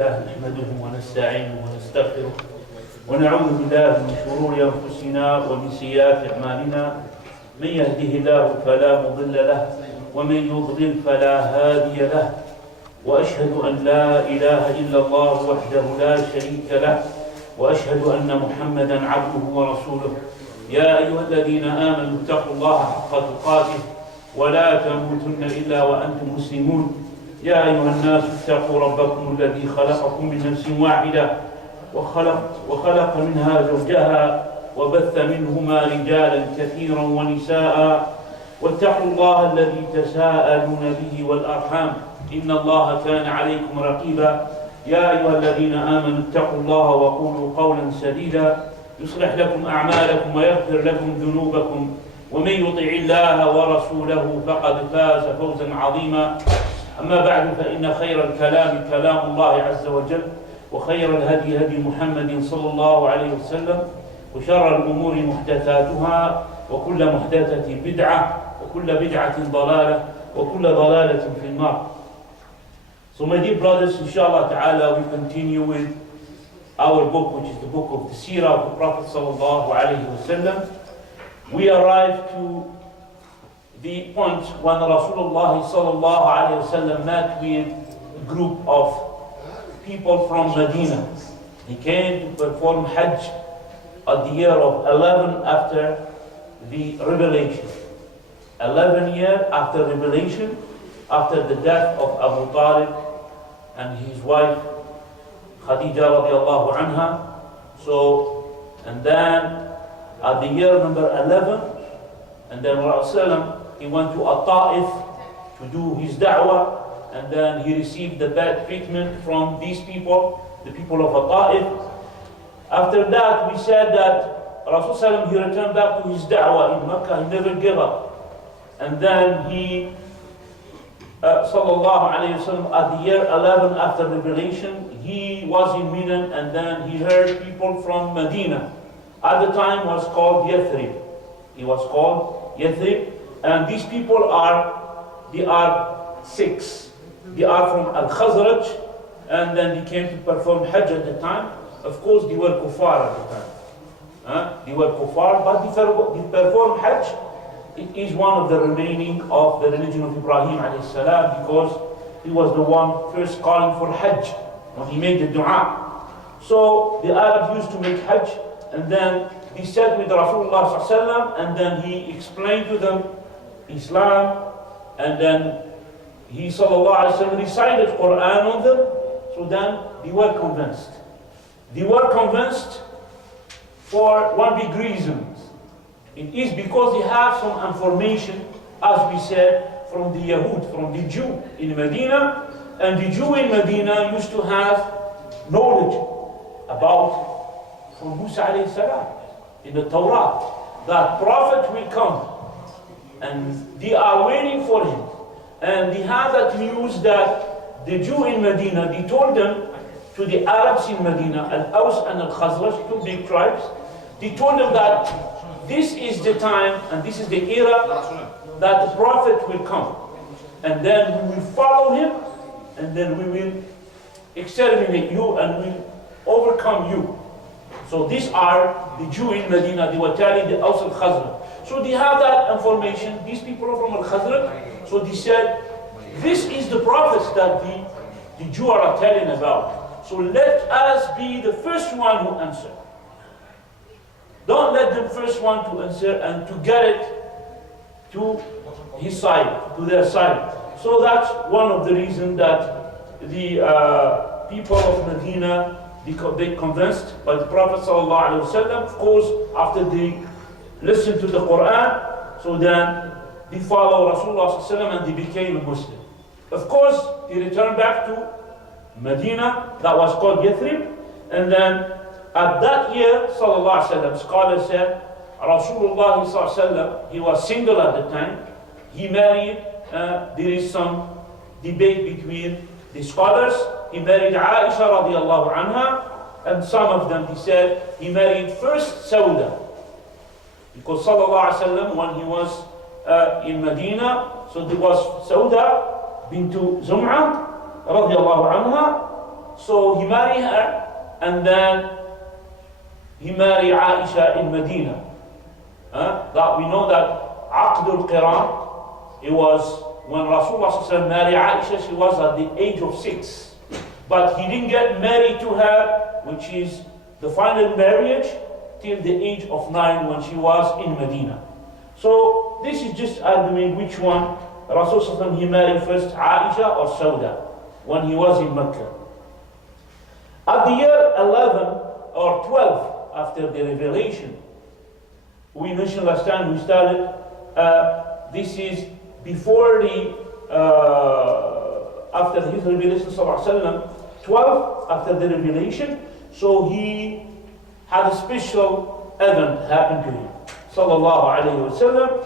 نحمده ونستعينه ونستغفره ونعوذ بالله من شرور أنفسنا ومن سيئات أعمالنا. من يهده الله فلا مضل له ومن يضلل فلا هادي له، وأشهد أن لا إله إلا الله وحده لا شريك له، وأشهد أن محمدا عبده ورسوله. يا أيها الذين آمنوا اتقوا الله حق تقاته ولا تموتن إلا وأنتم مسلمون. يا أيها الناس اتقوا ربكم الذي خلقكم من نفس واحدة وخلق منها زوجها وبث منهما رجالا كثيرا ونساء، واتقوا الله الذي تساءلون به والأرحام إن الله كان عليكم رقيبا. يا أيها الذين آمنوا اتقوا الله وقولوا قولا سديدا يصلح لكم أعمالكم ويغفر لكم ذنوبكم، ومن يطع الله ورسوله فقد فاز فوزا عظيما. أما بعد، فإن خير الكلام كلام الله عز وجل، وخير الهدي هدي محمد صلى الله عليه وسلم، وشر الأمور محدثاتها، وكل محدثة بدعة، وكل بدعة ضلالة، وكل ضلالة في النار. So my dear brothers, inshallah ta'ala, we continue with our book, which is the book of the Seerah of the Prophet sallallahu alayhi wa sallam. We arrived to the point when Rasulullah sallallahu alayhi wa sallam met with a group of people from Medina. They came to perform Hajj at the year of 11 after the revelation. 11 years after revelation, after the death of Abu Talib and his wife Khadija radiallahu anha. And then at the year number 11, and then Rasulullah, he went to Ta'if to do his da'wah, and then he received the bad treatment from these people, the people of Ta'if. After that, we said that Rasulullah, he returned back to his da'wah in Mecca. He never gave up. And then he, sallallahu alayhi wa sallam, at the year 11 after revelation, he was in Mina, and then he heard people from Medina. At the time was called Yathrib. He was called Yathrib. And these people they are six. They are from Al-Khazraj, and then they came to perform Hajj at the time. Of course, they were kuffar at the time. They were kuffar, but they performed Hajj. It is one of the remaining of the religion of Ibrahim alayhi salam, because he was the one first calling for Hajj when he made the dua. So the Arabs used to make Hajj, and then he sat with Rasulullah sallallahu alaihi wasallam, and then he explained to them Islam, and then he sallallahu alaihi wasallam recited Quran on them. So then they were convinced. They were convinced for one big reason. It is because they have some information, as we said, from the Yahud, from the Jew in Medina. And the Jew in Medina used to have knowledge about, from Musa alayhi salam, in the Torah, that prophet will come. And they are waiting for him. And they have that news that the Jew in Medina, they told them to the Arabs in Medina, Al-Aws and Al-Khazraj, two big tribes, they told them that this is the time and this is the era that the prophet will come. And then we will follow him, and then we will exterminate you and we will overcome you. So these are the Jew in Medina. They were telling the Aws al-Khazraj. So they have that information. These people are from Al-Khazraj. So they said, this is the prophets that the Jews are telling about. So let us be the first one who answer. Don't let them first one to answer and to get it to his side, to their side. So that's one of the reasons that the people of Medina, they convinced by the Prophet ﷺ. Of course, after they listened to the Quran, so then they follow Rasulullah ﷺ and they became a Muslim. Of course, they returned back to Medina, that was called Yathrib, and then at that year, sallallahu alaihi wasallam, scholars said, Rasulullah sallallahu alaihi wasallam, he was single at the time. He married. There is some debate between the scholars. He married Aisha radiallahu anha, and some of them, he said, he married first S.A.W. Because sallallahu alaihi wasallam, when he was in Medina, so there was S.A.W. bintu Zum'ah radiallahu anha, So he married her, and then he married Aisha in Medina. That we know that Aqd al-Qiran, it was when Rasulullah married Aisha, she was at the age of 6. But he didn't get married to her, which is the final marriage, till the age of 9 when she was in Medina. So this is just arguing which one Rasulullah he married first, Aisha or Sauda, when he was in Mecca. At the year 11 or 12 after the revelation, we mentioned last time we started, this is before the, after his revelation, 12 after the revelation, so he had a special event happen to him, sallallahu alayhi wasallam,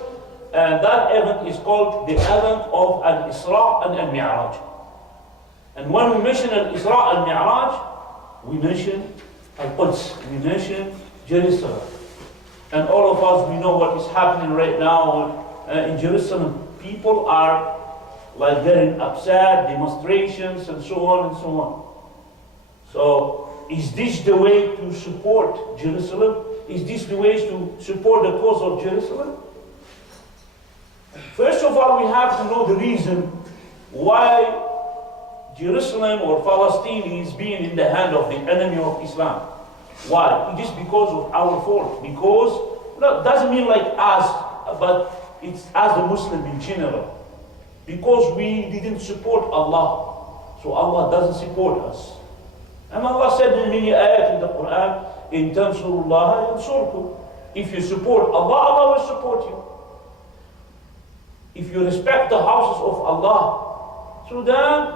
and that event is called the event of Al-Isra and Al-Mi'raj. And when we mention Al-Isra and Al-Mi'raj, we mention Al-Quds, we mention Jerusalem. And all of us, we know what is happening right now in Jerusalem. People are like getting upset, demonstrations, and so on and so on. So, is this the way to support Jerusalem? Is this the way to support the cause of Jerusalem? First of all, we have to know the reason why Jerusalem or Palestine is being in the hand of the enemy of Islam. Why? It is because of our fault. Because, no, it doesn't mean like us, but it's as a Muslim in general. Because we didn't support Allah. So Allah doesn't support us. And Allah said in many ayat in the Quran, in tansurullah yansurkum. If you support Allah, Allah will support you. If you respect the houses of Allah, so then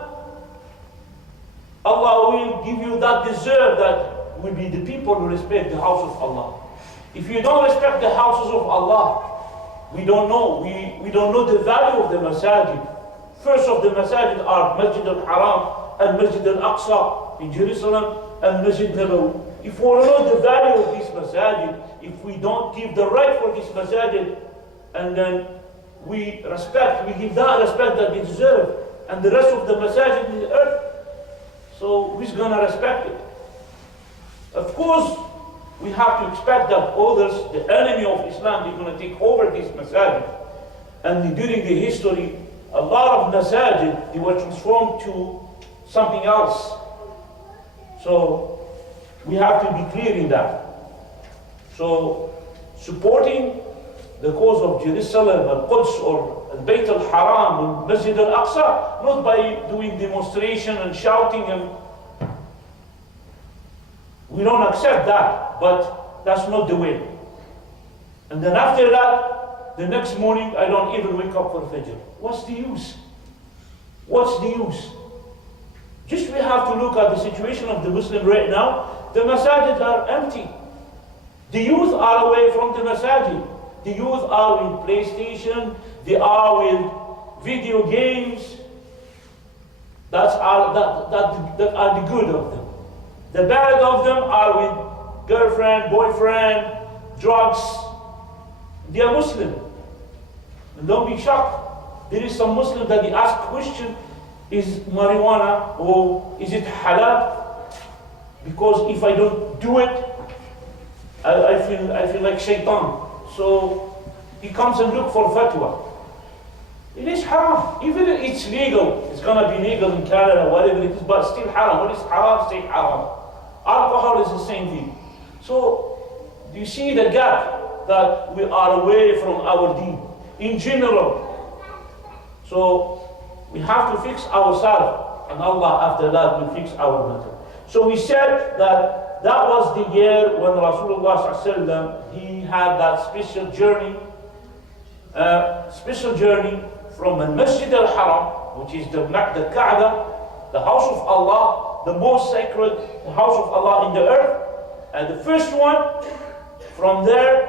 Allah will give you that deserve that will be the people who respect the house of Allah. If you don't respect the houses of Allah, we don't know. We don't know the value of the masajid. First of the masajid are Masjid al-Haram and Masjid al-Aqsa in Jerusalem and Masjid Nabawi. If we know the value of this masajid, if we don't give the right for this masajid, and then we give that respect that they deserve, and the rest of the masajid in the earth, so who's going to respect it? Of course, we have to expect that others, the enemy of Islam, they're going to take over this masajid. And during the history, a lot of masajid, they were transformed to something else. So, we have to be clear in that. So, supporting the cause of Jerusalem, Al-Quds, or Baitul Haram, and Masjid al-Aqsa, not by doing demonstration and shouting, and we don't accept that, but that's not the way. And then after that, the next morning, I don't even wake up for Fajr. What's the use? What's the use? Just we have to look at the situation of the Muslim right now. The masajid are empty. The youth are away from the masajid. The youth are with PlayStation. They are with video games. That are the good of them. The bad of them are with girlfriend, boyfriend, drugs. They are Muslim. And don't be shocked. There is some Muslim that they ask question, is marijuana or is it halal? Because if I don't do it, I feel like shaitan. So he comes and look for fatwa. It is haram. Even if it's legal, it's gonna be legal in Canada, whatever it is, but still haram. What is haram? Say haram. Alcohol is the same thing. So do you see the gap that we are away from our deen in general? So we have to fix ourselves, and Allah after that will fix our matter. So we said that that was the year when Rasulullah ﷺ, he had that special journey from the Masjid al-Haram, which is the Kaaba, the house of Allah, the most sacred house of Allah in the earth, and the first one from there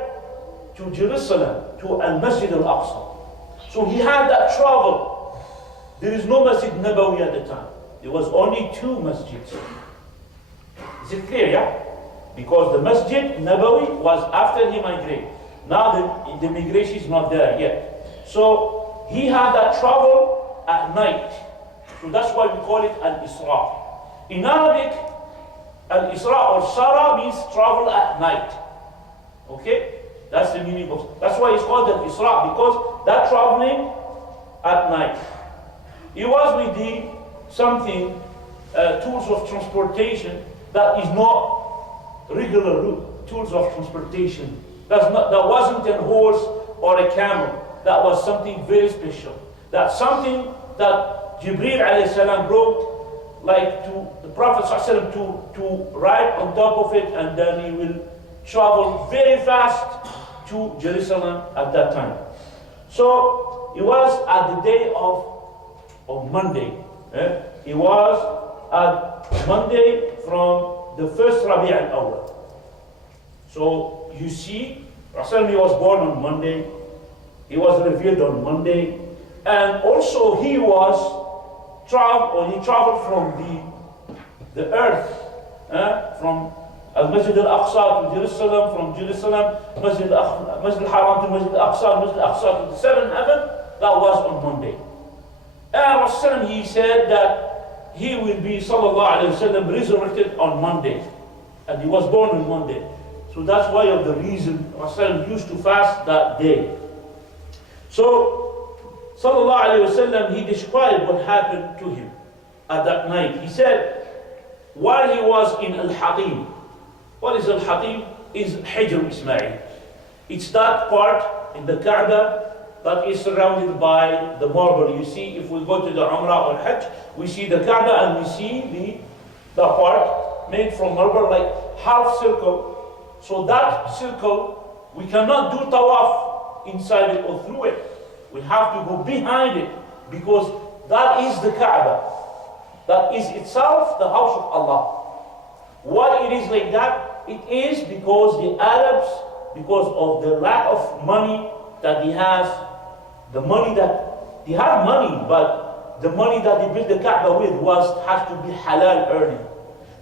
to Jerusalem, to Al-Masjid al-Aqsa. So he had that travel. There is no Masjid Nabawi at the time. There was only 2 masjids. Is it clear, yeah? Because the Masjid Nabawi was after he migrated. Now the migration is not there yet. So he had that travel at night. So that's why we call it Al-Isra. In Arabic, al-Isra or Sara means travel at night. Okay? That's the meaning of, that's why it's called al-Isra, because that traveling at night. It was with the something, tools of transportation that is not regular route, tools of transportation. That wasn't a horse or a camel. That was something very special. That's something that Jibreel alayhi salam brought, like to the Prophet ﷺ to ride on top of it, and then he will travel very fast to Jerusalem at that time. So it was at the day of Monday. It was at Monday from the first Rabi' al-Awwal. So you see, Rasulullah was born on Monday. He was revealed on Monday, and also he traveled from the earth, from Masjid al-Aqsa to Jerusalem, from Jerusalem, Masjid al-Haram to Masjid al-Aqsa to the seventh heaven. That was on Monday. And Rasulullah, he said that he will be, sallallahu alayhi wa sallam, resurrected on Monday. And he was born on Monday. So that's why of the reason Rasulullah used to fast that day. So, sallallahu alayhi wa sallam, he described what happened to him at that night. He said, while he was in Al-Hatim, what is Al-Hatim? Is Hijr Ismail. It's that part in the Kaaba that is surrounded by the marble. You see, if we go to the Umrah or Hajj, we see the Kaaba and we see the part made from marble, like half circle. So that circle, we cannot do tawaf inside it or through it. We have to go behind it, because that is the Kaaba. That is itself the house of Allah. Why it is like that? It is because the Arabs, because of the lack of money that he has, the money that, they have money, but the money that they built the Kaaba with has to be halal earning.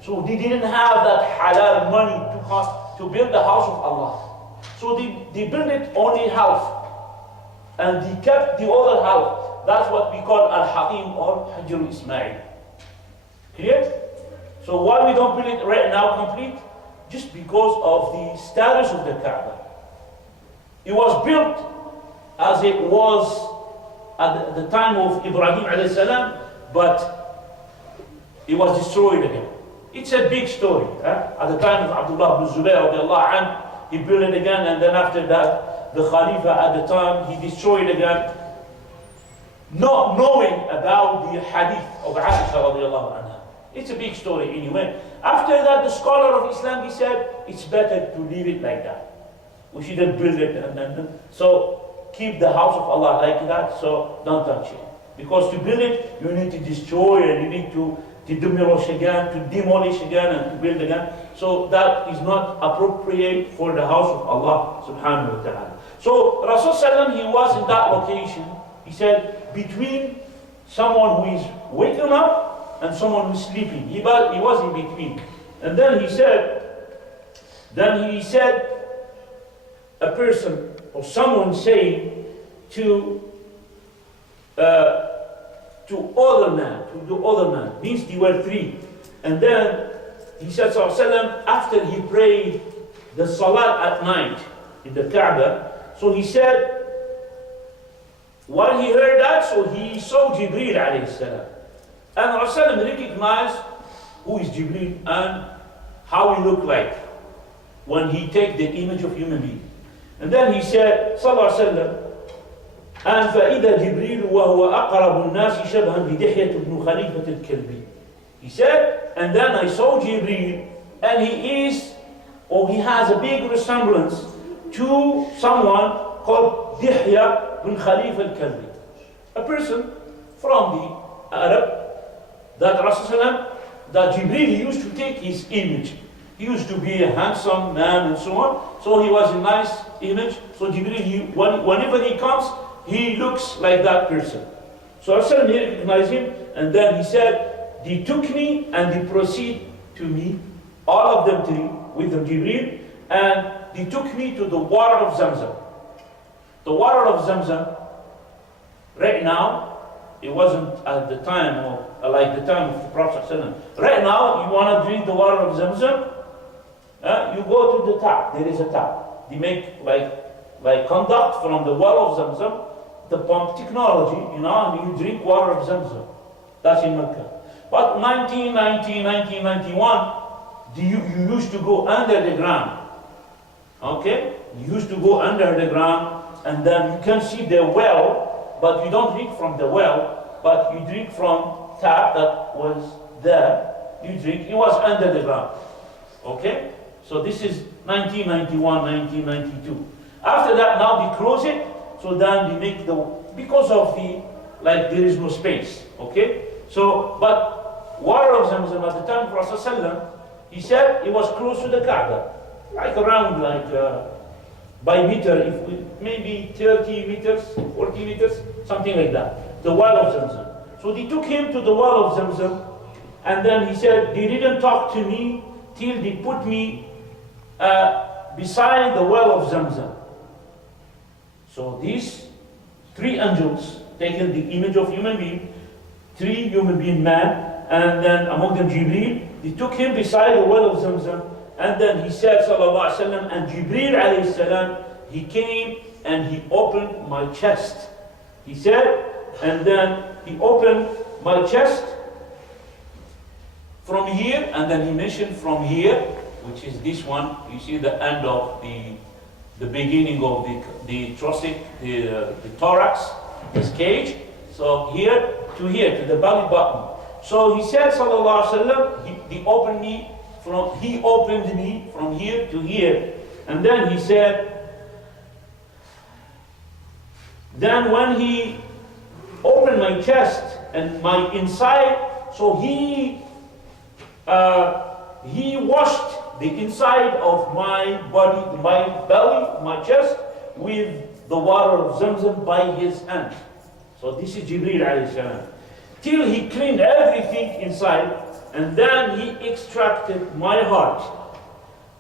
So they didn't have that halal money to build the house of Allah. So they built it only half. And they kept the other half. That's what we call Al-Hatim or Hijr Ismail. Clear? So why we don't build it right now complete? Just because of the status of the Kaaba. It was built as it was at the time of Ibrahim alayhi salam, but it was destroyed again. It's a big story. At the time of Abdullah ibn Zubayr radiallahu anhu, he built it again, and then after that, the Khalifa at the time, he destroyed it again, not knowing about the hadith of Aisha radiallahu anha. It's a big story anyway. After that, the scholar of Islam, he said, it's better to leave it like that. We shouldn't build it. So keep the house of Allah like that, so don't touch it. Because to build it, you need to destroy and you need to demolish again, and to build again. So that is not appropriate for the house of Allah subhanahu wa ta'ala. So Rasulullah, he was in that location. He said, between someone who is waking up and someone who is sleeping. He was in between. And then he said, a person or someone saying to other man, means they were three. And then he said, sallallahu, after he prayed the salat at night in the Kaaba, so he said, while he heard that, so he saw Jibreel alayhi salam. And Rasulullah recognized who is Jibreel and how he looked like when he takes the image of human being. And then he said, sallallahu alayhi wa sallam, and فَإِذَا جِبْرِيلُ وَهُوَ أَقْرَبُ النَّاسِ شَبْهًا بِدِحْيَةِ بْنُ خَلِيفَةِ الْكَلْبِ. He said, and then I saw Jibreel, and he has a big resemblance to someone called Dihya bin Khalifa al-Kalbi. A person from the Arab that Rasulullah, that Jibreel used to take his image. He used to be a handsome man and so on. So he was a nice image. So Jibreel, whenever he comes, he looks like that person. So Rasulullah recognized him, and then he said, they took me and they proceed to me, all of them three, with the Jibreel, and they took me to the water of Zamzam. The water of Zamzam, right now, it wasn't at the time of like the time of the Prophet ﷺ. Right now, you want to drink the water of Zamzam, you go to the tap. There is a tap. They make like conduct from the well of Zamzam, the pump technology, and you drink water of Zamzam. That's in Mecca. But 1990, 1991, you used to go under the ground. Okay? You used to go under the ground, and then you can see the well, but you don't drink from the well, but you drink from tap that was there. You drink, it was under the ground. Okay? So this is 1991, 1992. After that, now they close it, so then they make because of there is no space. Okay? So, but water of Zamzam at the time of Prophet ﷺ, he said it was close to the Kaaba, like around by meter, maybe 30 meters, 40 meters, something like that. The well of Zamzam. So they took him to the well of Zamzam, and then he said, they didn't talk to me till they put me beside the well of Zamzam. So these three angels, taken the image of human being, three human being man, and then among them Jibreel, they took him beside the well of Zamzam, and then he said, sallallahu alaihi wasallam, and Jibreel alayhi salam, he came and he opened my chest. He said, and then he opened my chest from here, and then he mentioned from here, which is this one. You see the end of the beginning of the thoracic, the thorax, this cage. So here, to the belly button. So he said, sallallahu alaihi wasallam, he opened me from here to here, and then he said, then when he opened my chest and my inside, so he washed the inside of my body, my belly, my chest, with the water of Zamzam by his hand. So this is Jibreel alayhi salam. Till he cleaned everything inside, and then he extracted my heart.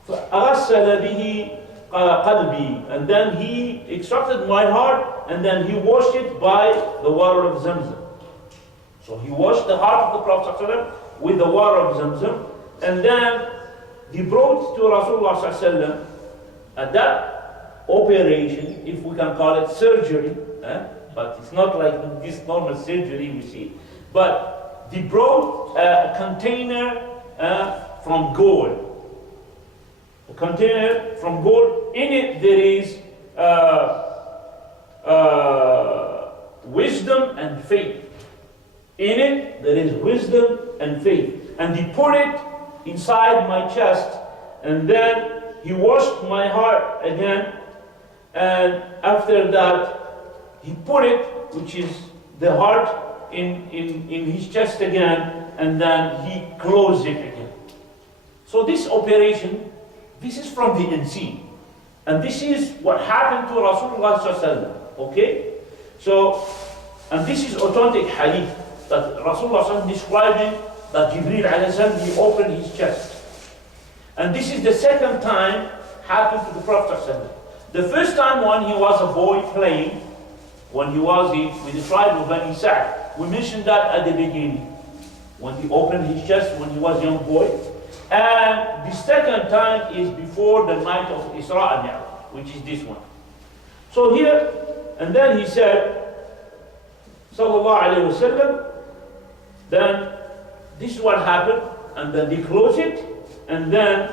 فَأَغَسَّلَ بِهِ قَلْبِي. And then he extracted my heart, and then he washed it by the water of Zamzam. So he washed the heart of the Prophet ﷺ with the water of Zamzam, and then he brought to Rasulullah ﷺ at that operation, if we can call it surgery, but it's not like this normal surgery we see, but they brought a container from gold. A container from gold. In it there is wisdom and faith. In it there is wisdom and faith. And he put it inside my chest, and then he washed my heart again, and after that he put it, which is the heart, in his chest again, and then he closed it again. So this operation, this is from the unseen, and this is what happened to Rasulullah ﷺ. Okay? So, and this is authentic hadith that Rasulullah ﷺ describing that Jibreel alayhi salam, he opened his chest. And this is the second time happened to the Prophet ﷺ. The first time when he was a boy playing, when he was with the tribe of Bani Sa'd. We mentioned that at the beginning, when he opened his chest when he was a young boy. And the second time is before the night of Isra and Mi'raj, which is this one. So here, and then he said, sallallahu alayhi wa sallam, then this is what happened, and then they close it, and then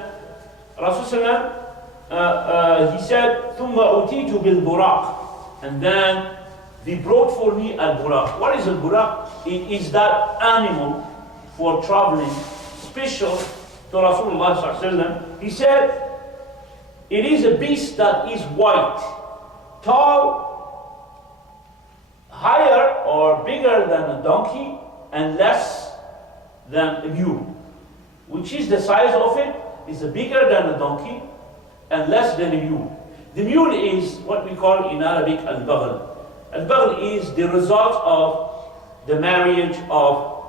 Rasulullah he said, ثُمَّ أُتِيتُ بِالْبُرَاقِ, and then they brought for me al-buraq. What is al-buraq? It is that animal for traveling, special to Rasulullah sallallahu alaihi wasallam. He said, it is a beast that is white, tall, higher or bigger than a donkey, and less than a mule. Which is the size of it is bigger than a donkey and less than a mule. The mule is what we call in Arabic al-baghl. Al-baghl is the result of the marriage of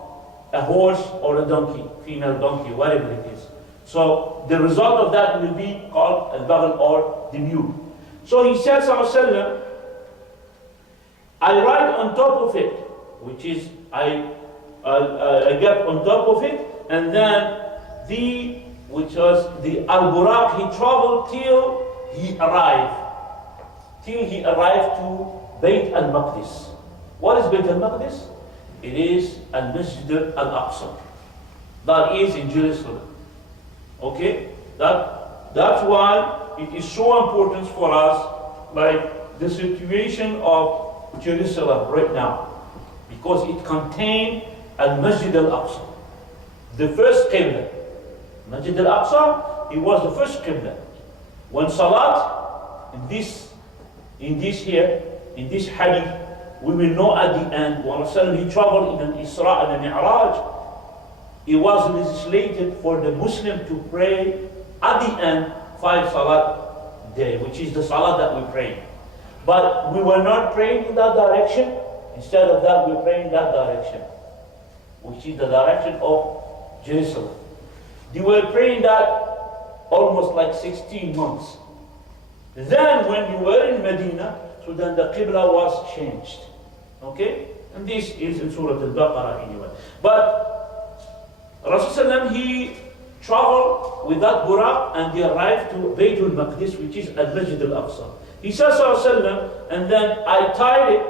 a horse or a donkey, female donkey, whatever it is. So the result of that will be called al-baghl or the mule. So he said, sallallahu alaihi wasallam, I ride on top of it, which is I a gap on top of it, and then which was the Al-Buraq, he traveled till he arrived to Bait al-Maqdis. What is Bait al-Maqdis? It is Al-Masjid al-Aqsa. That is in Jerusalem. Okay? That's why it is so important for us, like the situation of Jerusalem right now, because it contained Al-Masjid al-Aqsa, the first Qibla. Masjid al-Aqsa, it was the first Qibla. When Salat, in this hadith, we will know at the end, when Rasulullah he traveled in an Isra and a Mi'raj, it was legislated for the Muslim to pray at the end 5 Salat day, which is the Salat that we pray. But we were not praying in that direction. Instead of that, we pray in that direction, which is the direction of Jerusalem. They were praying that almost like 16 months. Then when we were in Medina, so then the Qibla was changed. Okay? And this is in Surah Al-Baqarah anyway. But Rasulullah he traveled with that Buraq and they arrived to Baitul Maqdis, which is Al-Masjid al-Aqsa. He says, and then I tied it,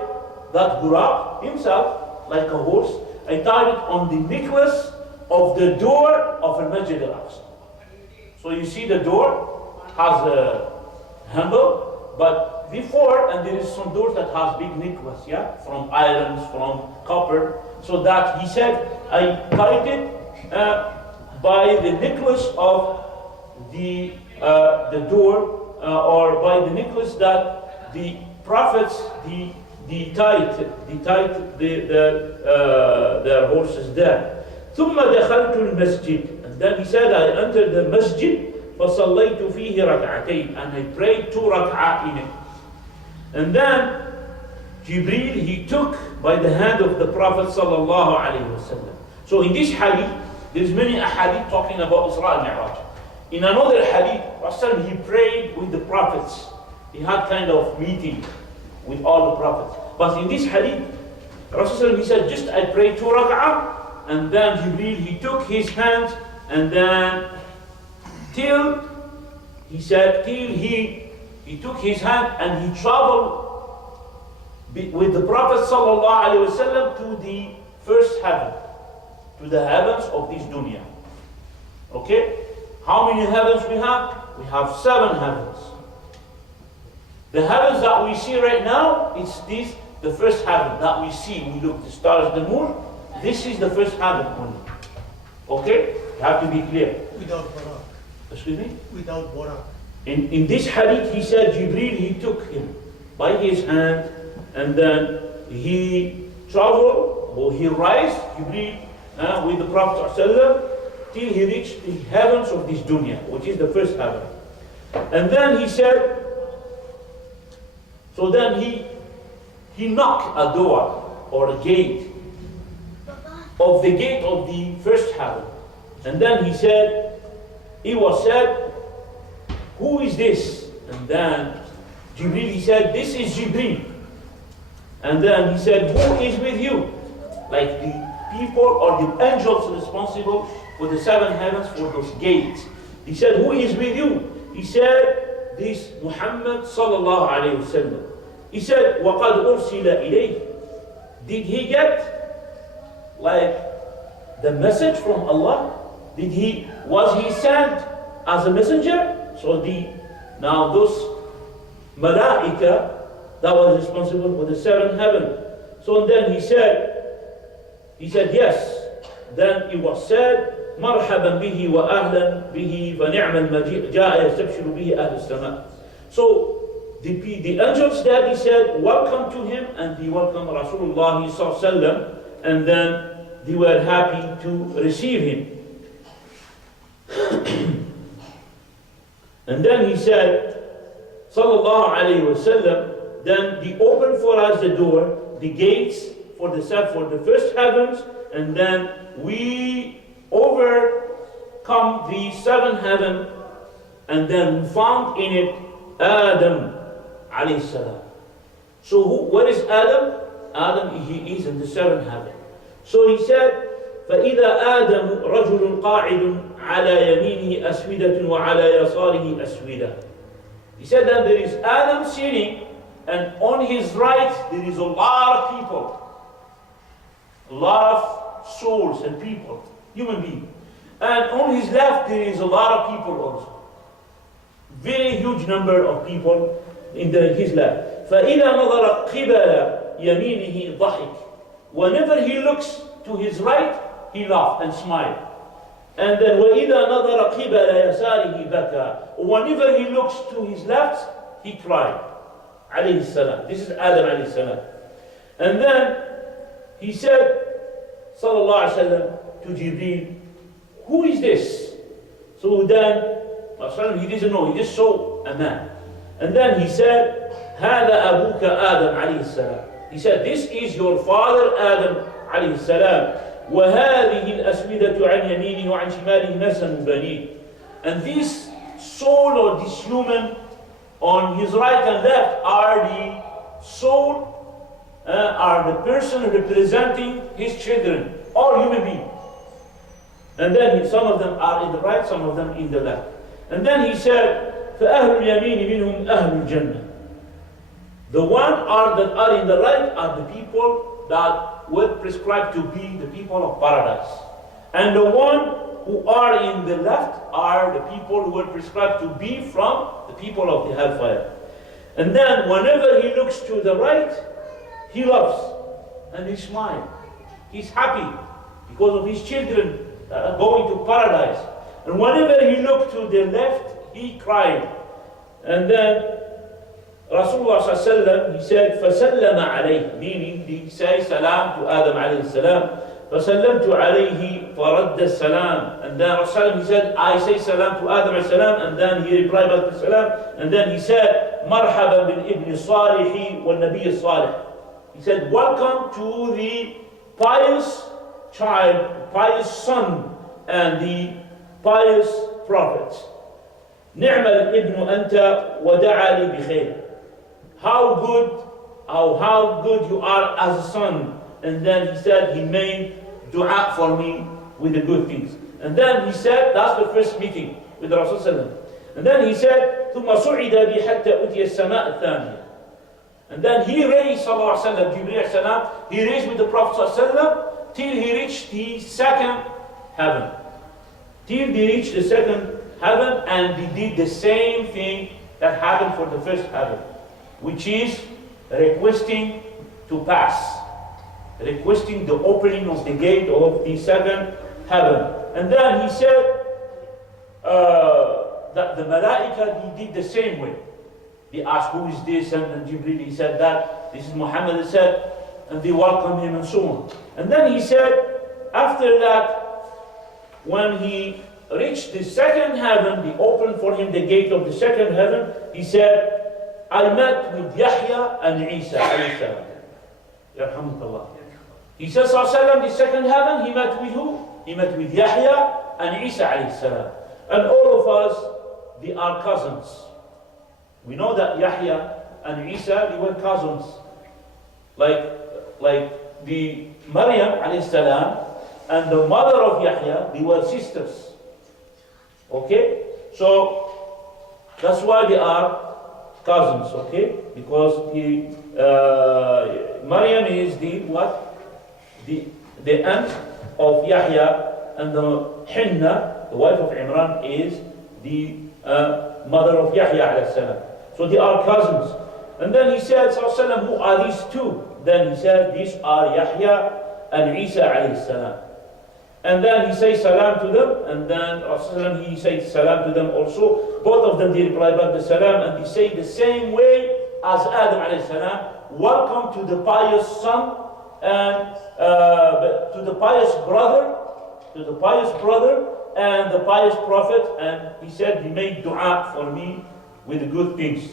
that Buraq himself, like a horse, I tied it on the necklace of the door of Al-Masjid al-Aqsa. So you see the door has a handle, but before, and there is some doors that has big necklace, yeah, from irons, from copper, so that he said, I tied it by the necklace of the door, or by the necklace that the prophets tied their horses there. ثم دخلت المسجد, and then he said, I entered the masjid, فصليت فيه ركعتين, and I prayed 2 rak'ah in it. And then Jibreel he took by the hand of the Prophet sallallahu alaihi wasallam. So in this hadith, there's many ahadith talking about Isra and Mi'raj. In another hadith, Rasul he prayed with the prophets. He had kind of meeting with all the prophets. But in this hadith, Rasul he said, just I prayed 2 rak'ah, and then Jibreel he took his hand, and then till he took his hand and he traveled with the Prophet sallallahu alaihi wasallam to the first heaven, to the heavens of this dunya. Okay? How many heavens we have? We have 7 heavens. The heavens that we see right now, it's this, the first heaven that we see. We look the stars, the moon. This is the first heaven only. Okay? You have to be clear. Without Barak. Excuse me? Without Barak. In this hadith, he said Jibreel, he took him by his hand, and then he traveled, or he rise, Jibreel, with the Prophet ﷺ, till he reached the heavens of this dunya, which is the first heaven. And then he said, so then he knocked a door or a gate of the first heaven. And then he said, it was said, who is this? And then Jibreel, he said, this is Jibreel. And then he said, who is with you? Like the people or the angels responsible for the 7 heavens, for those gates. He said, who is with you? He said, this Muhammed sallallahu alayhi wasallam. He said, وَقَدْ أُرْسِلَ إِلَيْهِ. Did he get like the message from Allah? Was he sent as a messenger? So now those malaika that was responsible for the 7 heaven. So then he said yes. Then it was said, مرحبا به وأهلا به فنعم المجيء جاء يستبشر به أهل السماء. So the angels that he said, welcome to him, and he welcomed Rasulullah sallallahu alaihi wasallam, and then they were happy to receive him. And then he said, sallallahu alayhi wasallam, then he opened for us the door, the gates for the first heavens, and then we overcome the 7th heaven, and then we found in it Adam alayhi salam. So where is Adam? Adam, he is in the 7th heaven. So he said, فَإِذَا آدَمُ رَجُلٌ قَاعِدٌ عَلَى يَمِينِهِ أَسْوِدَةٌ وَعَلَى يَسَارِهِ أَسْوِدَةٌ. He said that there is Adam sitting, and on his right there is a lot of people, a lot of souls and people, human beings. And on his left there is a lot of people also. Very huge number of people in his left. فَإِذَا نَظَرَ قِبَلَ يَمِينِهِ ضَحِكَ. Whenever he looks to his right, he laughed and smiled. And then وَإِذَا نَظَرَ قِبَلَ يَسَارِهِ بَكَى. Whenever he looks to his left, he cried. Alayhi salam. This is Adam alayhi salam. And then he said, sallallahu alayhi wa sallam, to Jibreel, who is this? So then, he didn't know, he just saw a man. And then he said, هَذَا أَبُوكَ آدَمْ عَلَيْهِ السَّلَامِ. He said, this is your father Adam alayhi salam. وَهَذِهِ الْأَسْوِدَةُ عَنْ يَمِينِهِ وَعَنْ شِمَالِهِ نَسَمُ بَنِيهِ. And this soul or this human on his right and left are the soul, are the person representing his children, all human beings. And then some of them are in the right, some of them in the left. And then he said, فَأَهْلُ الْيَمِينِ مِنْهُمْ أَهْلُ الْجَنَّةِ. The one that are in the right are the people that were prescribed to be the people of paradise. And the one who are in the left are the people who were prescribed to be from the people of the hellfire. And then whenever he looks to the right, he laughs and he smiles. He's happy because of his children that are going to paradise. And whenever he looked to the left, he cried. And then Rasulullah ﷺ, he said, فَسَلَّمَ عَلَيْهِ, meaning he says salam to Adam alayhi salam. فَسَلَّمْتُ عَلَيْهِ فَرَدَّ السَّلَامِ. And then Rasulullah, he said, I say salam to Adam alayhi salam, and then he replied back to salam. And then he said, مَرْحَبًا بِالْإِبْنِ الصَّالِحِ وَالنَّبِيِّ الصَّالِحِ. He said, welcome to the pious child, pious son, and the pious prophet. نِعْمَ الْإِبْنُ أَنْتَ وَدَعَى لِي بِخَيْرٍ. How good you are as a son. And then he said, he made dua for me with the good things. And then he said, that's the first meeting with Rasulullah. And then he said, ثُمَّ صُعِدَ بِي حَتَّى أُتِيَ السَّمَاءَ الثَّانِيَةَ. And then he raised, sallallahu alayhi wa sallam, Jibreel alayhi salam, he raised with the Prophet sallallahu alayhi wa sallam till he reached the second heaven. Till they reached the second heaven, and they did the same thing that happened for the first heaven, which is requesting to pass, requesting the opening of the gate of the second heaven. And then he said that the Malaika, he did the same way. They asked, who is this? And Jibreel, he said that, this is Muhammed, he said, and they welcomed him and so on. And then he said, after that, when he reached the second heaven, they opened for him the gate of the second heaven. He said, I met with Yahya and Isa alayhi salam. Yarhamukallah. He says, the second heaven, he met with who? He met with Yahya and Isa alayhi salam. And all of us, they are cousins. We know that Yahya and Isa, they were cousins. Like the Maryam alayhi salam and the mother of Yahya, they were sisters. Okay? So, that's why they are cousins, okay? Because the Maryam is the what? The aunt of Yahya, and the Hinna, the wife of Imran, is the mother of Yahya alayhi salam. So they are cousins. And then he said, sallallahu, who are these two? Then he said, these are Yahya and Isa alayhi salam. And then he says salam to them, and then Rasulullah, he says salam to them also. Both of them, they reply back the salam, and they say the same way as Adam alayhi salam, welcome to the pious son, and to the pious brother, and the pious prophet. And he said, he made dua for me with the good things.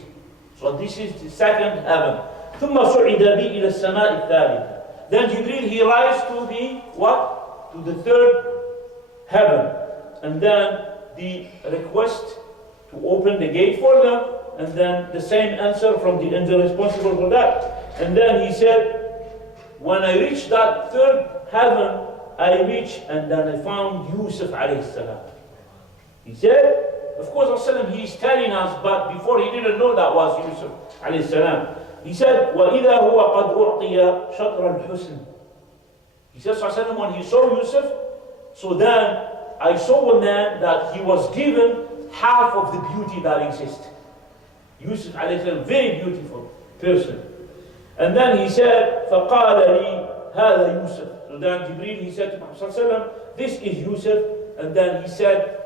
So this is the second heaven. ثُمَّ صُعِدَ بِي إِلَى السَّمَاءِ الثَّالِثَةِ. Then Jibreel, he rise to the what? To the third heaven. And then the request to open the gate for them, and then the same answer from the angel responsible for that. And then he said, when I reach that third heaven I reached, and then I found Yusuf alayhi salam. He said, of course, he's telling us, but before he didn't know that was Yusuf alayhi salam. He said, وَإِذَا هُوَ قَدْ أُعْطِيَ شَطْرَ الْحُسْنِ. He says, when he saw Yusuf, so then I saw a man that he was given half of the beauty that exists. Yusuf alayhi salam, very beautiful person. And then he said, فَقَالَ لِي هَذَا Yusuf. So then Jibreel, he said to Muhammad, this is Yusuf. And then he said,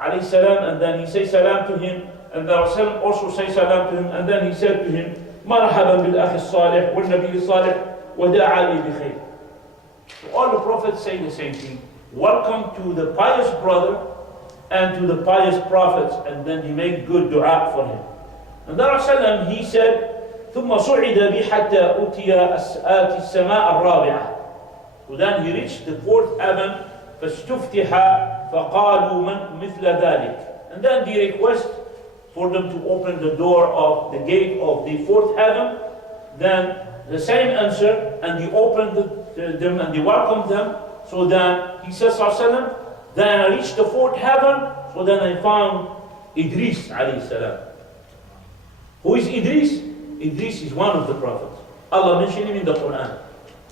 alayhi salam, and then he said salam to him. And the Rasul also say salam to him. And then he said to him, مَرْحَبًا بِالْأَخِ الصَّالِحِ وَالنَّبِيِّ الصَّالِحِ وَدَعَى لِي بِخَيْرٍ. So all the prophets say the same thing. Welcome to the pious brother and to the pious prophets. And then he made good dua for him. And the Rasul, he said, ثم صعد بي حتى أتي السماء الرابعة. So then he reached the fourth heaven. فاستفتح فقالوا من مثل ذلك. And then they request for them to open the door of the gate of the fourth heaven. Then the same answer, and they opened them and they welcomed them. So then he says, then I reached the fourth heaven. So then I found Idris alayhi salam. Who is Idris? Idris is one of the prophets. Allah mentioned him in the Quran.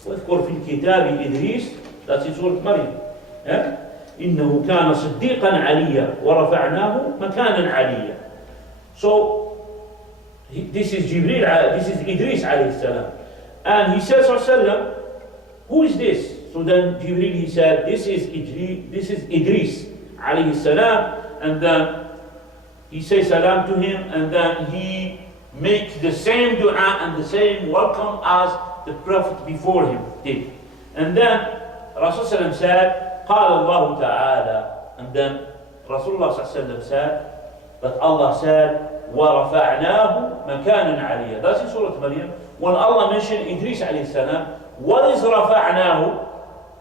واذكر في الكتاب إدريس, that's in Surah Maryam. إنه كان صديقا عليا ورفعناه مكانا عليا. So this is Jibreel, this is Idris alayhi salam. And he says, who is this? So then Jibreel, he said, this is Idris alayhi salam. And then he says salam to him, and then he make the same dua and the same welcome as the Prophet before him did. And then Rasulullah said, قال الله تعالى, and then Rasulullah said that Allah said, وَرَفَعْنَاهُ مَكَانًا عَلِيًّا. That's in Surah Maryam. When Allah mentioned Idris alayhi salam, what is رَفَعْنَاهُ?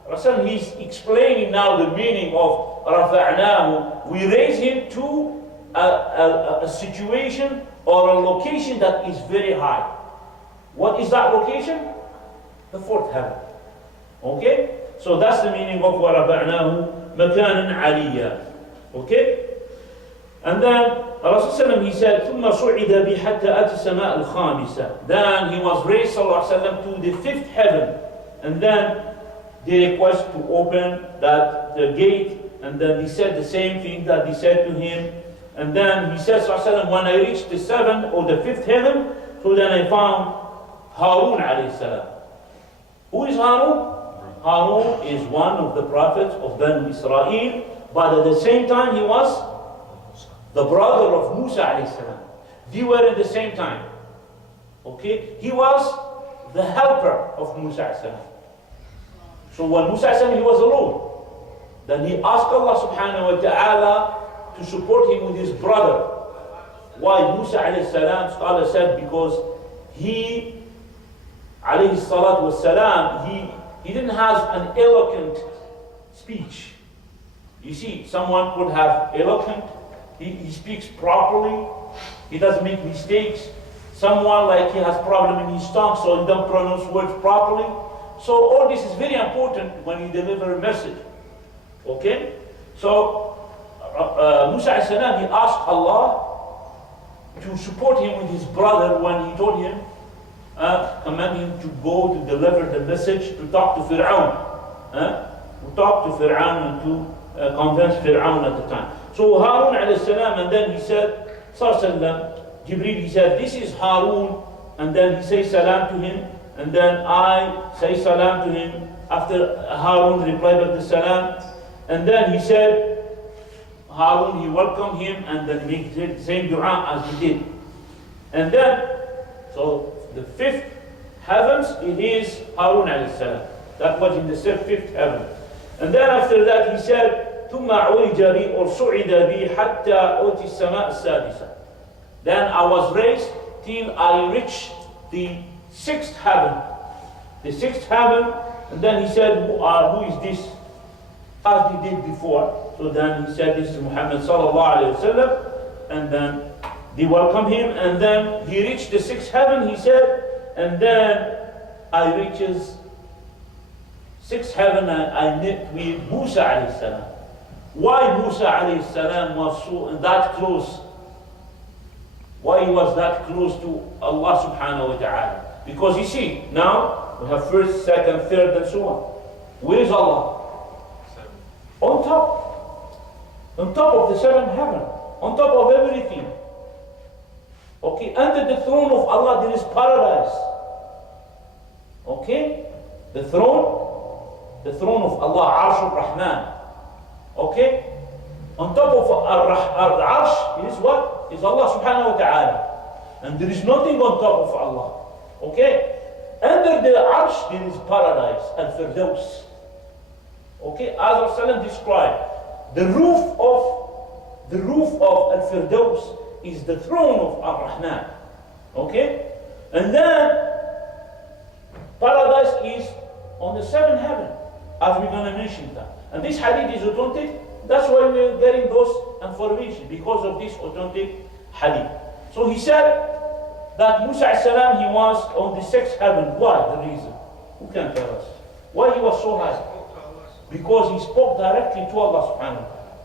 Rasul, he's explaining now the meaning of رَفَعْنَاهُ. We raise him to a situation or a location that is very high. What is that location? The fourth heaven. Okay? So that's the meaning of وَرَفَعْنَاهُ مَكَانًا عَلِيًّا. Okay? And then Rasul he said, ثُمَّ صُعِدَ بِي حَتَّى أَتِ السَّمَاءَ الْخَامِسَةَ. Then he was raised to the fifth heaven. And then they request to open that the gate. And then he said the same thing that they said to him. And then he says, when I reached the seventh or the fifth heaven, so then I found Harun alayhi salam. Who is Harun? Harun is one of the prophets of Banu Israel, but at the same time he was the brother of Musa alayhi salam. They were at the same time. Okay? He was the helper of Musa alayhi salam. So when Musa alayhi salam, he was alone, then he asked Allah subhanahu wa ta'ala to support him with his brother. Why? Musa alayhi salam, scholar said, because he alayhi salatu was salam, he didn't have an eloquent speech. You see, someone could have eloquent, he speaks properly, he doesn't make mistakes. Someone like he has problem in his tongue, so he don't pronounce words properly. So all this is very important when you deliver a message. Okay? So Musa alayhi salam, he asked Allah to support him with his brother when he told him, command him to go to deliver the message, to talk to Fir'aun. To talk to Fir'aun and to convince Fir'aun at the time. So Harun alayhi salam, and then he said, Jibreel, he said, this is Harun, and then he says salam to him, and then I say salam to him. After Harun replied with the salam, and then he said, Harun, he welcomed him, and then he did the same dua as he did. And then, so the fifth heavens, it is Harun alayhi salam. That was in the fifth heaven. And then after that he said, ثُمَّ عُرِجَ بِي or صُعِدَ بِي حَتَّى أُوتِ السَّمَاءَ السَّادِسَةَ. Then I was raised till I reached the sixth heaven. The sixth heaven, and then he said, who is this? As he did before. So then he said, this is Muhammed sallallahu alayhi wa sallam. And then they welcomed him, and then he reached the sixth heaven, he said, and then I reaches sixth heaven, I met with Musa alayhi salam. Why Musa alayhi salam was so that close? Why he was that close to Allah subhanahu wa ta'ala? Because you see, now we have first, second, third, and so on. Where is Allah? On top. On top of the seventh heaven. On top of everything. Okay, under the throne of Allah there is paradise. Okay? The throne of Allah, Arsh al-Rahman. Okay? On top of Arsh is what? Is Allah subhanahu wa ta'ala. And there is nothing on top of Allah. Okay? Under the Arsh there is paradise, Al-Firdaus. Okay? As Rasulullah described, the roof of Al-Firdaus is the throne of Ar-Rahman. Okay? And then paradise is on the seventh heaven, as we're going to mention that. And this hadith is authentic. That's why we're getting those information, because of this authentic hadith. So he said that Musa as salam, he was on the sixth heaven. Why? The reason? Who can tell us? Why he was so high? Because he spoke directly to Allah subhanahu wa ta'ala.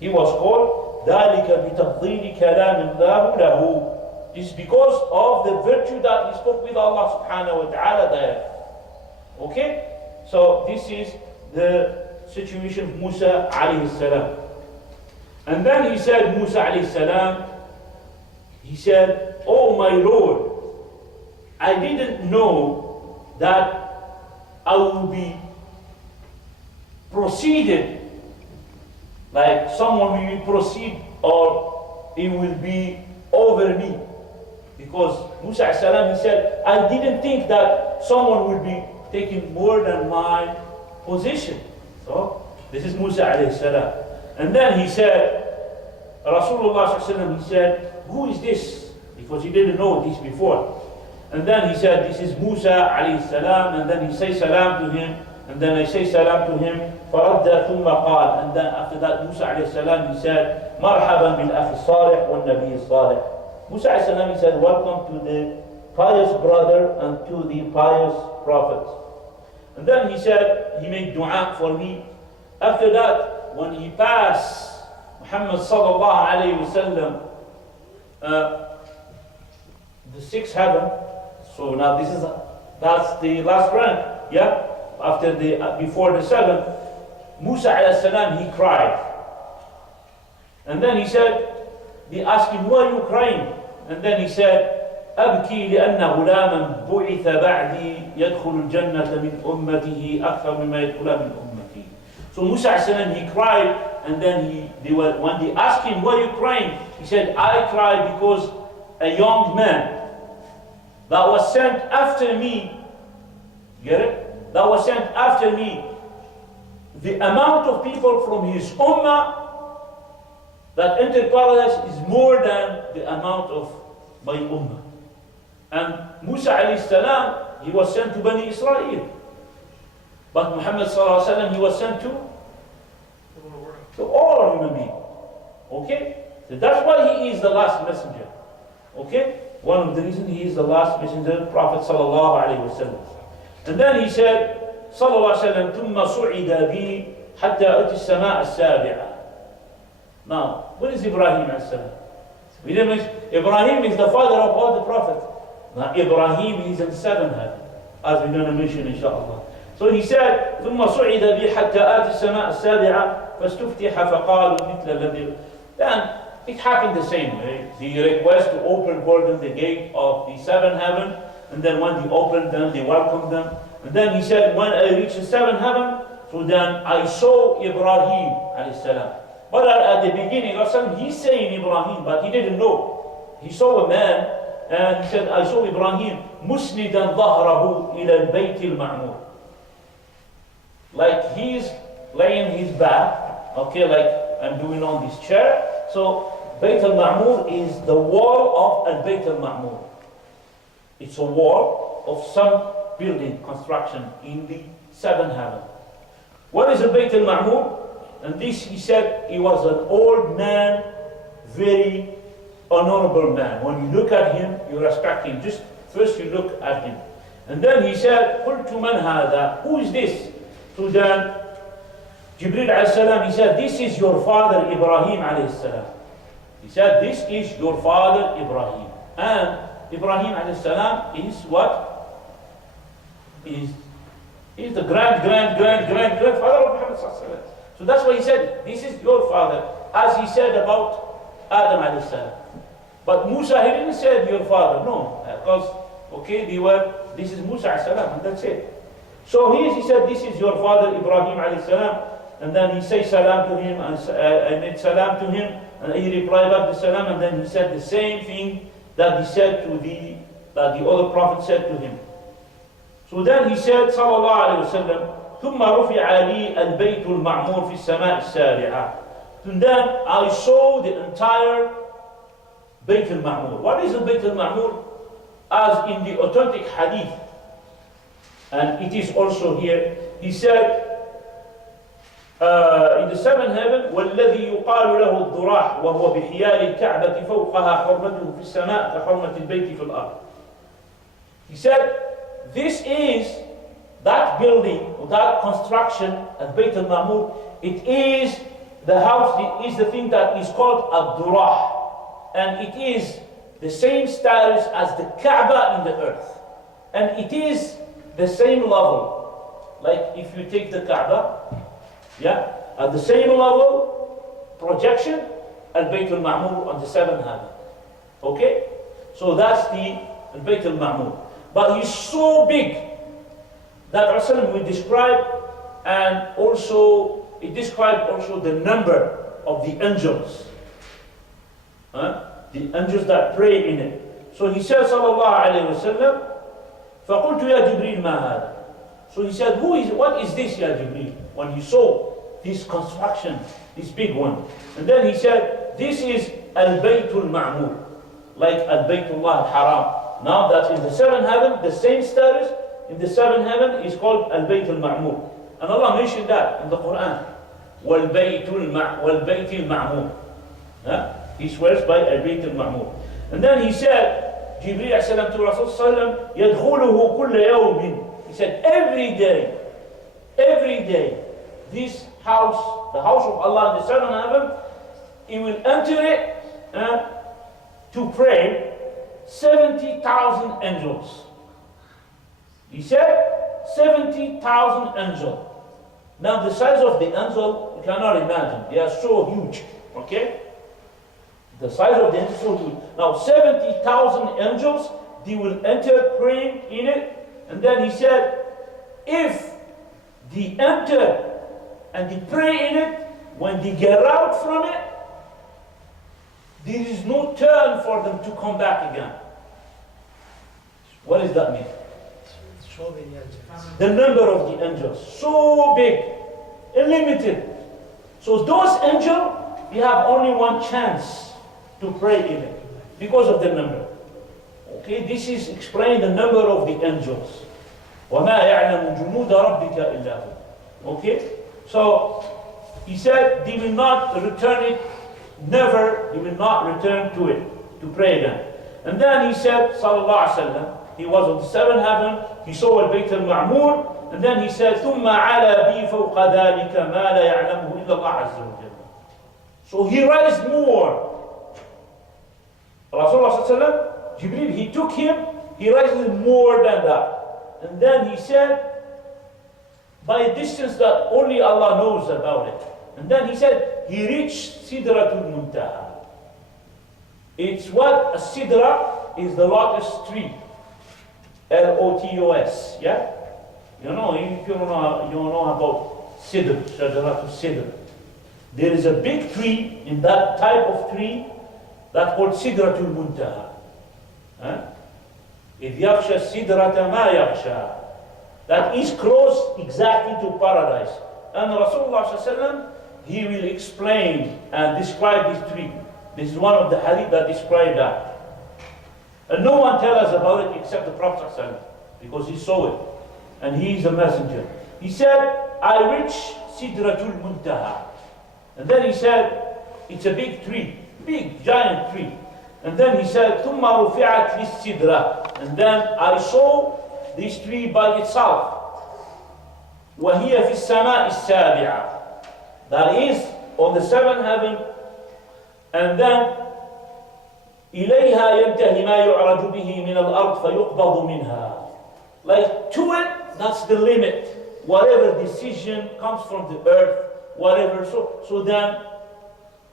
He was called ذَلِكَ بِتَفْضِيلِ كَلَامِ اللَّهُ لَهُ. This is because of the virtue that he spoke with Allah subhanahu wa ta'ala directly. Okay? So this is the situation of Musa alayhi salam. And then he said, Musa alayhi salam, he said, "Oh my Lord, I didn't know that I will be proceeded, like someone will proceed, or it will be over me." Because Musa alayhi salam, he said, I didn't think that someone will be taking more than my position. So this is Musa alayhi salam. And then he said, Rasulullah sallallahu alaihi wasallam, he said, "Who is this?" Because he didn't know this before. And then he said, "This is Musa alayhi salam." And then he says salam to him. And then I say salam to him. فَرَدَّ ثُمَّ قَالَ. And then after that, Musa alayhi salam, he said, "Marhaban bil akhi salih wal nabi salih." Musa alayhi salam, he said, "Welcome to the pious brother and to the pious prophet." And then he said, he made dua for me. After that, when he passed Muhammed sallallahu alayhi wa sallam, the sixth heaven. So now that's the last rank. Yeah, before the seventh, Musa alayhi salam, he cried. And then he said, they asked him, "Why are you crying?" And then he said, أبكي لأن غلاما بعث بعدي يدخل الجنة من أمته أكثر مما يدخل من أمتي. So Musa alayhi salam, he cried, and then when they asked him, "Why are you crying?" He said, "I cry because a young man that was sent after me," get it? That was sent after me, the amount of people from his ummah that entered paradise is more than the amount of my ummah. And Musa alayhi salam, he was sent to Bani Israel. But Muhammad sallallahu alayhi wa sallam, he was sent to all human beings. Okay? So that's why he is the last messenger. Okay? One of the reasons he is the last messenger, Prophet sallallahu alayhi wa sallam. And then he said, sallallahu alayhi wa sallam, ثُمَّ صُعِدَ بِي حَتَّى أَتِي السَّمَاءَ السَّابِعَةَ. Now, what is Ibrahim alayhi salam? We didn't mention, Ibrahim is the father of all the prophets. Now Ibrahim is in seventh heaven, as we're going to mention inshallah. So he said, ثُمَّ صُعِدَ بِي حَتَّى آتِ السَّمَاءَ السَّابِعَةَ فَاسْتُفْتِحَ فَقَالُوا مِثْلَ الَّذِي. Then it happened the same way. The request to open for them the gate of the seventh heaven, and then when they opened them, they welcomed them. And then he said, when I reached the seventh heaven, so then I saw Ibrahim alayhi salam. But at the beginning, he's saying Ibrahim, but he didn't know. He saw a man, and he said, I saw Ibrahim musnidan ظهره إلى البيت المعمور. Like he's laying his back, okay, like I'm doing on this chair. So Bait al-Ma'mur is the wall of al-Bait al-Ma'mur. It's a wall of some building construction in the seventh heaven. What is a Bait al-Ma'mur? And this, he said, he was an old man, very honorable man. When you look at him, you respect him. Just first you look at him. And then he said, قُلْتُ مَنْ هَذَا? Who is this? So then Jibreel alayhi salam, he said, this is your father Ibrahim alayhi salam. He said, this is your father Ibrahim. And Ibrahim alayhi salam is what? Is the grandfather of Muhammad sallallahu alaihi wasallam. So that's why he said, this is your father, as he said about Adam alayhi salam. But Musa, he didn't say your father, no, because, okay, this is Musa alayhi salam, and that's it. So he said, this is your father Ibrahim alayhi salam, and then he said salam to him, and I made salam to him, and he replied back to salam, and then he said the same thing that he said that the other prophet said to him. So then he said, sallallahu alayhi wa sallam, ثم رفع لي البيت المعمور في السماء السابعة. And then I saw the entire Bait al-Ma'mur. What is the Bait al-Ma'mur? As in the authentic hadith, and it is also here, he said, in the seventh heaven, والذي يقال له الضراح وهو بحيال الكعبة فوقها حرمته في السماء كحرمة البيت في الأرض. He said, this is that building, or that construction at Bait al-Ma'mur, it is the house, it is the thing that is called Ad-Durah. And it is the same status as the Kaaba in the earth. And it is the same level. Like if you take the Kaaba, yeah, at the same level, projection, Al-Bayt al-Ma'mur on the seventh heaven. Okay? So that's the Al-Bayt al-Ma'mur. But he's so big that Rasulullah will describe, and also it described also the number of the angels. The angels that pray in it. So he said, sallallahu alayhi wa sallam, فَقُلْتُ يَا جِبْرِيلْ مَا هَذَا? So he said, what is this, Ya Jibreel? When he saw this construction, this big one. And then he said, this is Al-Baytul Ma'mur, like Al-Baytullah Al-Haram. Now that's in the seventh heaven, the same status in the seventh heaven is called Al-Baytul Ma'mur. And Allah mentioned that in the Quran. وَالْبَيْتُ الْمَعْمُورِ. He swears by Al-Bayt al-Ma'mur. And then he said, Jibreel salam to Rasulullah, يَدْخُلُهُ كُلَّ يَوْمٍ. He said, every day, this house, the house of Allah in the seventh heaven, he will enter it to pray 70,000 angels. He said, 70,000 angels. Now the size of the angel, you cannot imagine. They are so huge, okay? The size of the angels is so huge. Now 70,000 angels, they will enter praying in it. And then he said, if they enter and they pray in it, when they get out from it, there is no turn for them to come back again. What does that mean? So many angels. The number of the angels, so big, unlimited. So those angels, they have only one chance to pray in it because of the number. Okay, this is explaining the number of the angels. وَمَا يَعْلَمُ جُنُودَ رَبِّكَ إِلَّا هُوَ. Okay, so he said they will not return it, never, he will not return to it, to pray again. And then he said, sallallahu alaihi wasallam, he was on the seventh heaven, he saw Al-Bayt al-Ma'mur, and then he said, ثُمَّ عَلَى بِي فَوْقَ ذَلِكَ مَا لَا يَعْلَمُهُ إِلَّا اللَّهُ عَزَّ وَجَلَّ. So he raised more. Rasulullah Jibreel, he took him, he raised more than that. And then he said, by a distance that only Allah knows about it. And then he said, he reached Sidratul Muntaha. It's what a Sidra is, the lotus tree. L-O-T-O-S, yeah? You know, if you know about Sidr, Shajaratul Sidr. There is a big tree, in that type of tree, that's called Sidratul Muntaha. إِذْ يَغْشَى السِّدْرَةَ مَا يَغْشَى. That is close exactly to paradise. And Rasulullah, he will explain and describe this tree. This is one of the hadith that describe that. And no one tells us about it except the Prophet ﷺ, because he saw it. And he is a messenger. He said, I reached Sidratul Muntaha. And then he said, it's a big tree, big, giant tree. And then he said, ثُمَّ رُفِعَتْ لِلسِّدْرَةِ. And then I saw this tree by itself. وَهِيَ فِي السَّمَاءِ السَّابِعَةِ, that is on the seventh heaven. And then إِلَيْهَا يَنْتَهِ مَا يُعْرَجُ بِهِ مِنَ الْأَرْضِ فَيُقْبَضُ مِنْهَا. Like to it, that's the limit. Whatever decision comes from the earth, whatever so then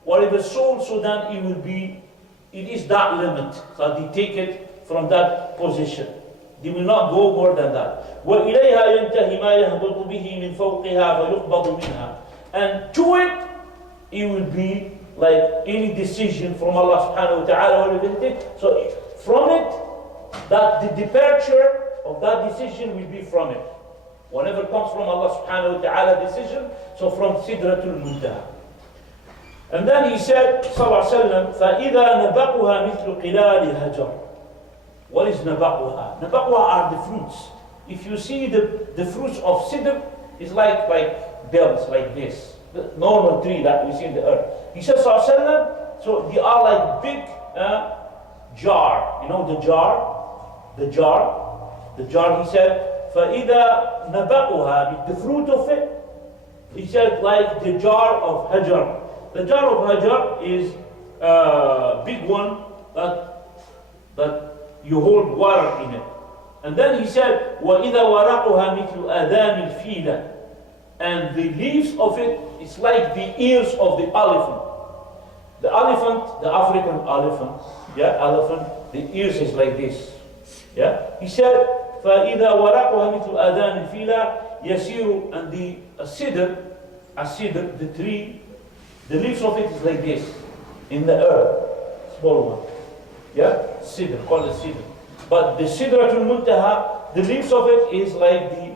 whatever soul, so then it will be, it is that limit. So they take it from that position. They will not go more than that. وَإِلَيْهَا يَنْتَهِ مَا يَهْبَطُ بِهِ مِنْ فَوْقِهَا فَيُقْبَضُ مِنْهَا. And to it, it will be like any decision from Allah subhanahu wa ta'ala. So from it, that the departure of that decision will be from it. Whenever comes from Allah subhanahu wa ta'ala decision, so from Sidratul Muntaha. And then he said, sallallahu alayhi wa sallam, فَإِذَا نَبَقُهَا مِثْلُ قِلَالِ هَجَرٍ. What is nabaquha? Nabaquha are the fruits. If you see the fruits of sidr, it's like bells, like this. The normal tree that we see in the earth. He says, sallallahu alayhi wa sallam, so they are like big jar. You know the jar? The jar, he said, فَإِذَا نَبَقُهَا, the fruit of it, he said, like the jar of hajar. The jar of hajar is a big one that you hold water in it. And then he said, وَإِذَا وَرَقُهَا مِثْلُ أَذَانِ الْفِيلَةِ, and the leaves of it is like the ears of the elephant. The elephant, the African elephant, elephant, the ears is like this. He said, فَإِذَا وَرَقُهَا مِثْلُ أَذَانِ الْفِيلَةِ يَسِيرُ, and the cedar, the tree, the leaves of it is like this, in the earth, small one. Cedar, call it cedar. But the Sidratul Muntaha, the leaves of it is like the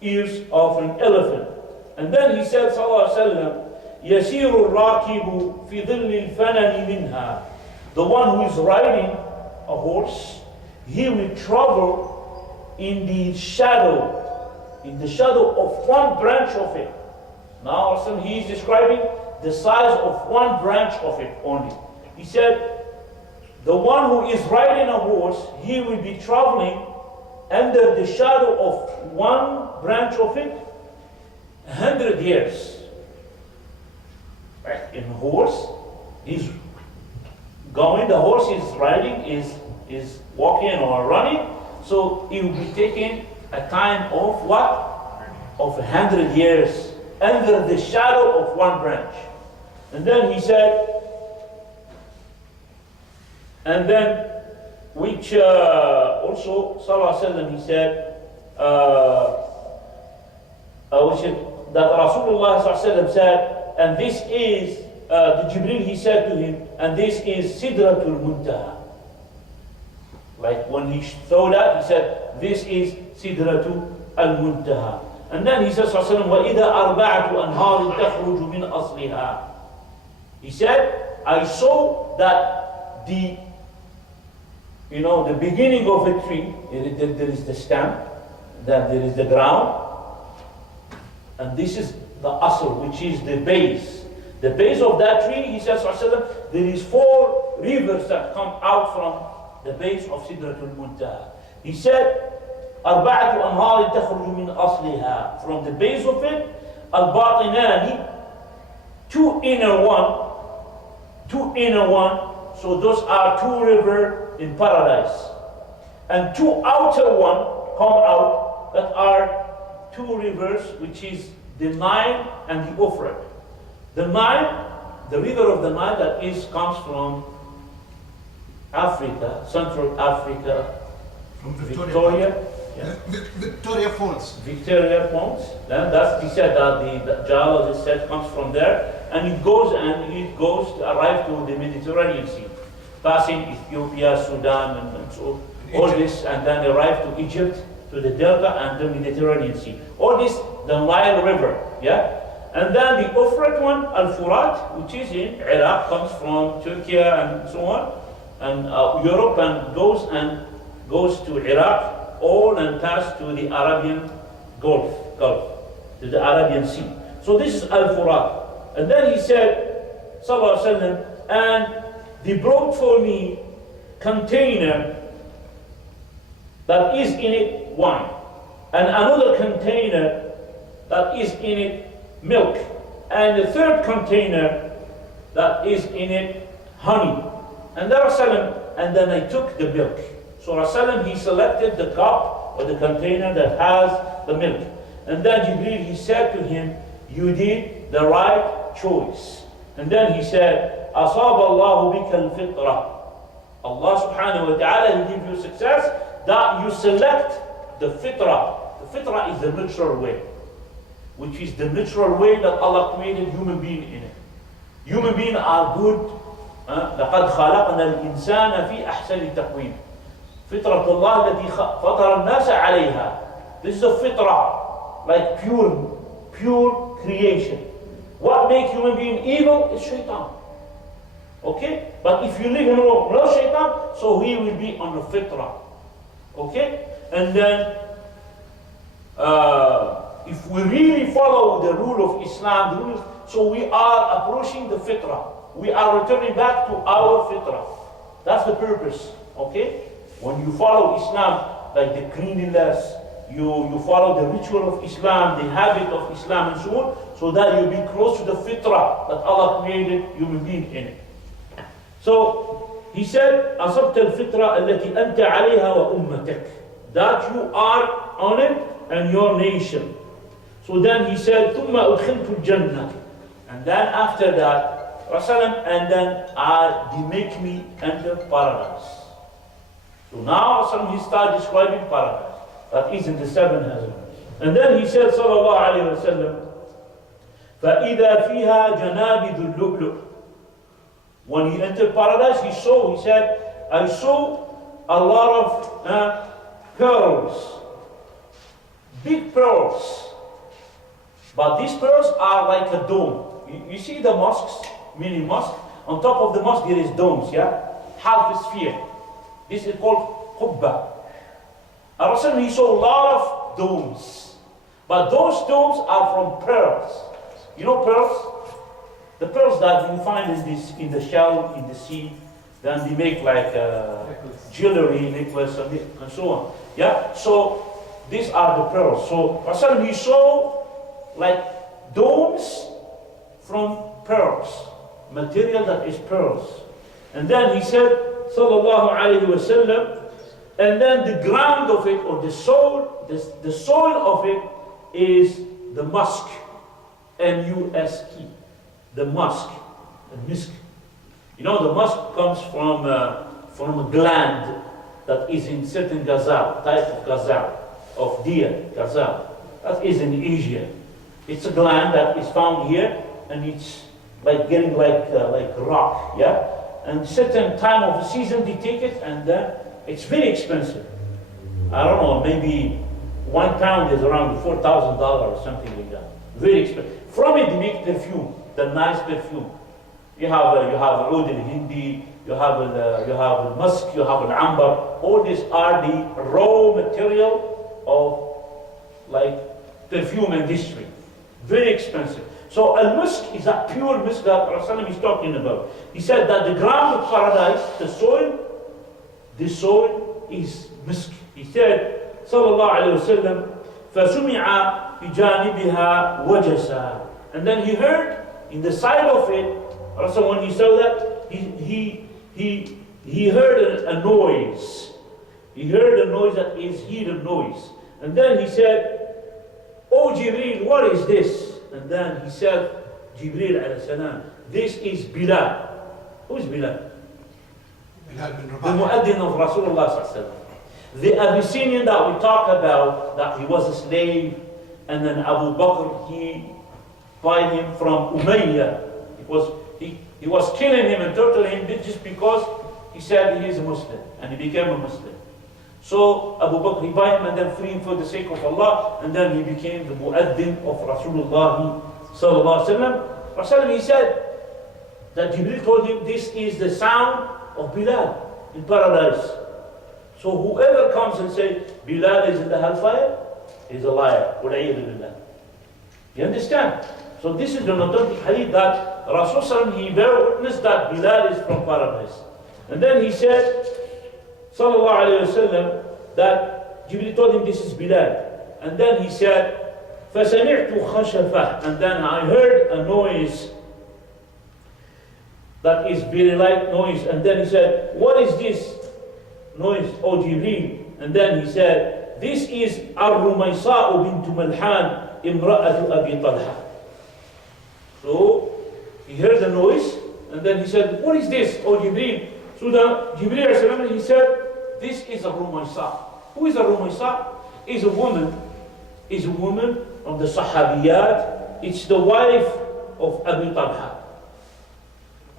ears of an elephant. And then he said, sallallahu alayhi wa sallam, يَسِيرُ الرَّاكِبُ فِي ظِلِّ الْفَنَنِ مِنْهَا. The one who is riding a horse, he will travel in the shadow of one branch of it. Now he is describing the size of one branch of it only. He said, the one who is riding a horse, he will be traveling under the shadow of one branch of it 100 years. Right? In a horse, he's going, the horse is riding, is walking or running, so it will be taking a time of what? Of 100 years under the shadow of one branch. And then he said, and then, which also, sallallahu alayhi wa sallam, he said, that Rasulullah sallallahu alayhi wa sallam said, and this is, the Jibreel, he said to him, and this is Sidratul Muntaha. Like when he saw that, he said, this is Sidratul Muntaha. And then he says, sallallahu alayhi wa sallam, وَإِذَا أَرْبَعَةُ أَنْهَارٍ تَخْرُجُ مِنْ أَصْلِهَا. He said, I saw that the beginning of a tree, there is the stem, then there is the ground, and this is the asl, which is the base. The base of that tree, he says, there is 4 rivers that come out from the base of Sidratul Muntaha. He said, أَرْبَعَةُ أَنْهَارٍ تَخْرُجُ مِنْ أَصْلِهَا. From the base of it, الْبَاطِنَانِ, 2 inner one, so those are 2 rivers in paradise. And 2 outer one come out, that are 2 rivers, which is the Nile and the Euphrates. The Nile, the river of the Nile comes from Africa, Central Africa, From Victoria. Victoria Falls. Victoria Falls. Then he said that the geologist said comes from there, and it goes to arrive to the Mediterranean Sea, passing Ethiopia, Sudan, and so all this, and then arrive to Egypt, to the Delta and the Mediterranean Sea. All this, the Nile River, and then the Euphrates one, Al-Furat, which is in Iraq, comes from Turkey and so on, and Europe, and goes to Iraq, all and pass to the Arabian Gulf, to the Arabian Sea. So this is Al-Furat. And then he said, sallallahu alaihi wasallam, and they brought for me container that is in it wine, and another container that is in it milk, and the third container that is in it honey. And then I took the milk. So Rasulullah, he selected the cup or the container that has the milk. And then Jibreel, he said to him, you did the right choice. And then he said, أَصَابَ اللَّهُ بِكَ الْفِطْرَةِ. Allah subhanahu wa ta'ala, he give you success that you select the fitrah. The fitrah is the natural way, which is the natural way that Allah created human being in it. Human beings are good. لَقَدْ خَلَقْنَا الْإِنسَانَ فِي أَحْسَنِ تَقْوِيمٍ فِطْرَةُ اللَّهِ الَّتِي فَطَرَ النَّاسَ عَلَيْهَا. This is a fitrah, like pure creation. What makes human being evil is shaitan. Okay? But if you leave him alone, no shaitan, so he will be on the fitrah. Okay? And then, if we really follow the rule of Islam, so we are approaching the fitrah. We are returning back to our fitrah. That's the purpose. Okay? When you follow Islam, like the cleanliness, you follow the ritual of Islam, the habit of Islam, and so on, so that you'll be close to the fitrah that Allah created human being in it. So he said, أَصَبْتَ الْفِطْرَةَ الَّتِي أَنْتَ عَلَيْهَا وَأُمَّتَكَ. That you are on it and your nation. So then he said, ثُمَّ أُدْخِلْتُ الْجَنَّةِ. And then after that, and then they make me enter paradise. So now he started describing paradise. That is in the 7 heavens. And then he said, sallallahu alayhi wa sallam, فَإِذَا فِيهَا جَنَابِذُ اللُّؤْلُؤِ. When he entered paradise, he said, I saw a lot of pearls, big pearls. But these pearls are like a dome. You see the mosques, mini mosque, on top of the mosque there is domes, yeah? Half a sphere. This is called qubba. Rasul, he saw a lot of domes. But those domes are from pearls. You know pearls? The pearls that you find in the shell, in the sea, then they make like jewelry, necklace, and so on. Yeah? So these are the pearls. So Rasul, he saw like domes from pearls, material that is pearls. And then he said, sallallahu alayhi wa sallam, and then the ground of it, or the soil of it is the musk, M-U-S-K, the musk, the misk. You know, the musk comes from a gland that is in certain gazelle, type of gazelle, of deer, gazelle. That is in Asia. It's a gland that is found here, and it's like getting like rock, yeah? And certain time of the season they take it, and then it's very expensive. I don't know, maybe 1 pound is around $4,000 or something like that. Very expensive. From it they make perfume, the nice perfume. You have oud al-hindi, you have musk, you have al-ambar. All these are the raw material of like perfume industry. Very expensive. So al-musk is that pure musk that Rasulullah is talking about. He said that the ground of paradise, the soil is musk. He said, sallallahu alayhi wa sallam, فَسُمِعَ بِجَانِبِهَا وَجَسَا. And then he heard in the side of it, Rasul, when he saw that, he heard a noise. He heard a noise that is heated noise. And then he said, "Oh Jibreel, what is this?" And then he said, Jibreel alayhi salam, "This is Bilal." Who is Bilal? Bilal bin The Rabah. muaddin of Rasulullah sallallahu alaihi wasallam. The Abyssinian that we talk about, that he was a slave, and then Abu Bakr, he bought him from Umayyah. He was killing him and torturing him just because he said he is a Muslim, and he became a Muslim. So Abu Bakr, he bought him and then freed him for the sake of Allah, and then he became the muaddin of Rasulullah sallallahu alaihi wasallam. Rasulullah, he said that Jibreel told him, "This is the sound of Bilal in paradise." So whoever comes and says Bilal is in the hellfire, is a liar. You understand? So this is the authentic hadith that Rasulullah, he bear witness that Bilal is from paradise. And then he said, sallallahu alayhi wa sallam, that Jibreel told him, this is Bilal. And then he said, فَسَمِعْتُ خَشَفَةً. And then I heard a noise that is very light noise. And then he said, what is this noise, O Jibreel? And then he said, this is Ar-Rumaysa'u bint Malhan, imra'atu Abi Talha. So he heard the noise, and then he said, what is this, O Jibreel? So the Jibreel, he said, this is a Rumaysa. Who is a Rumaysa? Is a woman from the Sahabiyat. It's the wife of Abi Talha.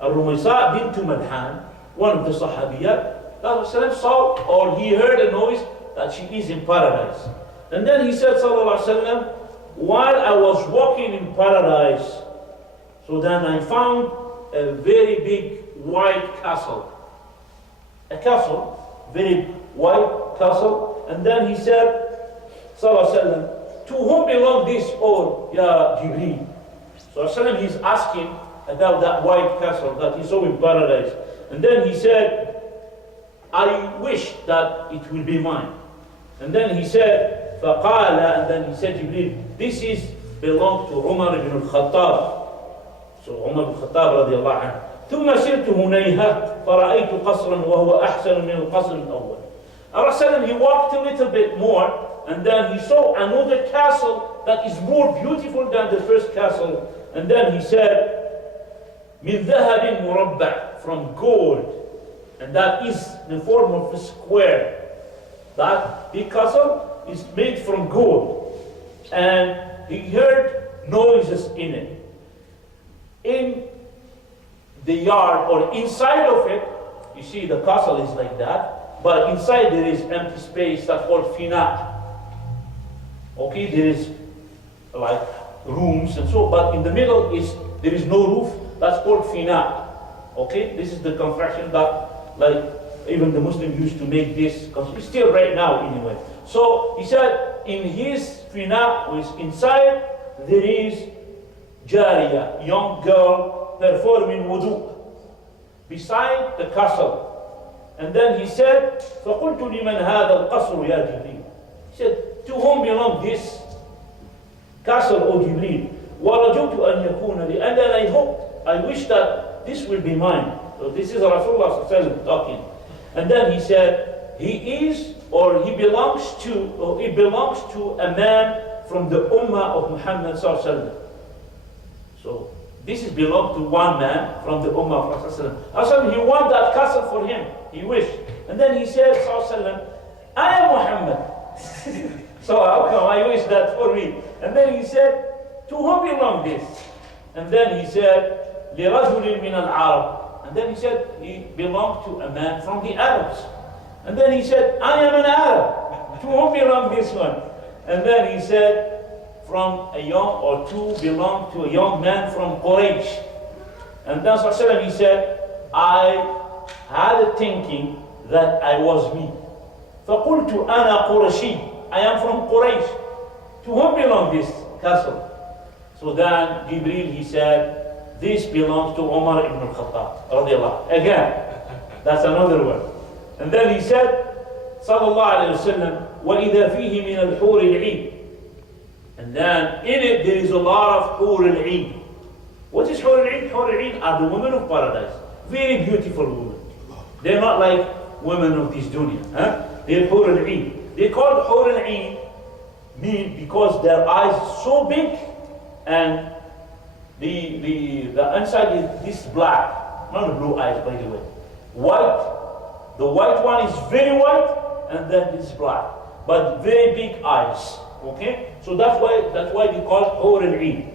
Rumaysa bint Malhan, one of the Sahabiyat. Prophet saw, or he heard a noise that she is in paradise. And then he said, sallallahu alaihi wasallam, while I was walking in paradise, so then I found a very big white castle. A castle, very white castle. And then he said, sallallahu alaihi wasallam, to whom belong this, O Ya Jibreel? So he's asking about that white castle that he saw in paradise. And then he said, I wish that it will be mine. And then he said, فَقَالَ, and then he said, Jibreel, this is belong to Umar ibn al-Khattab. So Umar ibn al-Khattab radiallahu anhu. ثم سرت هنيها فرأيت قصرا وهو أحسن من القصر الأول. Rasulullah, he walked a little bit more, and then he saw another castle that is more beautiful than the first castle. And then he said, من ذهب مربع, from gold. And that is the form of a square. That big castle is made from gold. And he heard noises in it. In the yard or inside of it, you see the castle is like that, but inside there is empty space that's called fina. Okay, there is like rooms and so, but in the middle there is no roof, that's called fina. Okay, this is the construction that like even the Muslim used to make this, still right now anyway. So he said in his fina, which inside there is Jariya, young girl performing wudu beside the castle. And then he said, فَقُلْتُ لِمَنْ هَذَا الْقَصْرُ يَا جِبْرِيلُ. He said, to whom belong this castle, O Jibreel? وَرَجُوتُ أَنْ يَكُونَ لِي. And then I wish that this will be mine. So this is Rasulullah talking. And then he said, he is, or he belongs to a man from the ummah of Muhammed sallallahu. So this is belong to one man from the ummah of Rasulullah. He want that castle for him. He wished. And then he said, sallallahu, I am Muhammad. So how come I wish that for me? And then he said, to whom belong this? And then he said, لِرَجُلٍ مِنَ الْعَرَبِ. And then he said, he belonged to a man from the Arabs. And then he said, I am an Arab. To whom belong this one? And then he said, from a young, or two belong to a young man from Quraysh. And then he said, I had a thinking that I was me. فَقُلْتُ أَنَا قُرَشِي. I am from Quraysh. To whom belong this castle? So then Jibreel, he said, this belongs to Umar ibn al-Khattab radiallahu. Again, that's another one. And then he said, sallallahu alayhi wa sallam, وَإِذَا فِيهِ مِنَ الْحُورِ الْعِينِ. And then in it there is a lot of Hur al-Ain. What is Hur al-Ain? Hur al-Ain are the women of paradise. Very beautiful women. They're not like women of this dunya. They're Hur al-Ain. They called Hur al-Ain because their eyes are so big, and the inside is this black, not the blue eyes by the way. White. The white one is very white, and then it's black, but very big eyes. Okay, so that's why they call Hur al-Ain.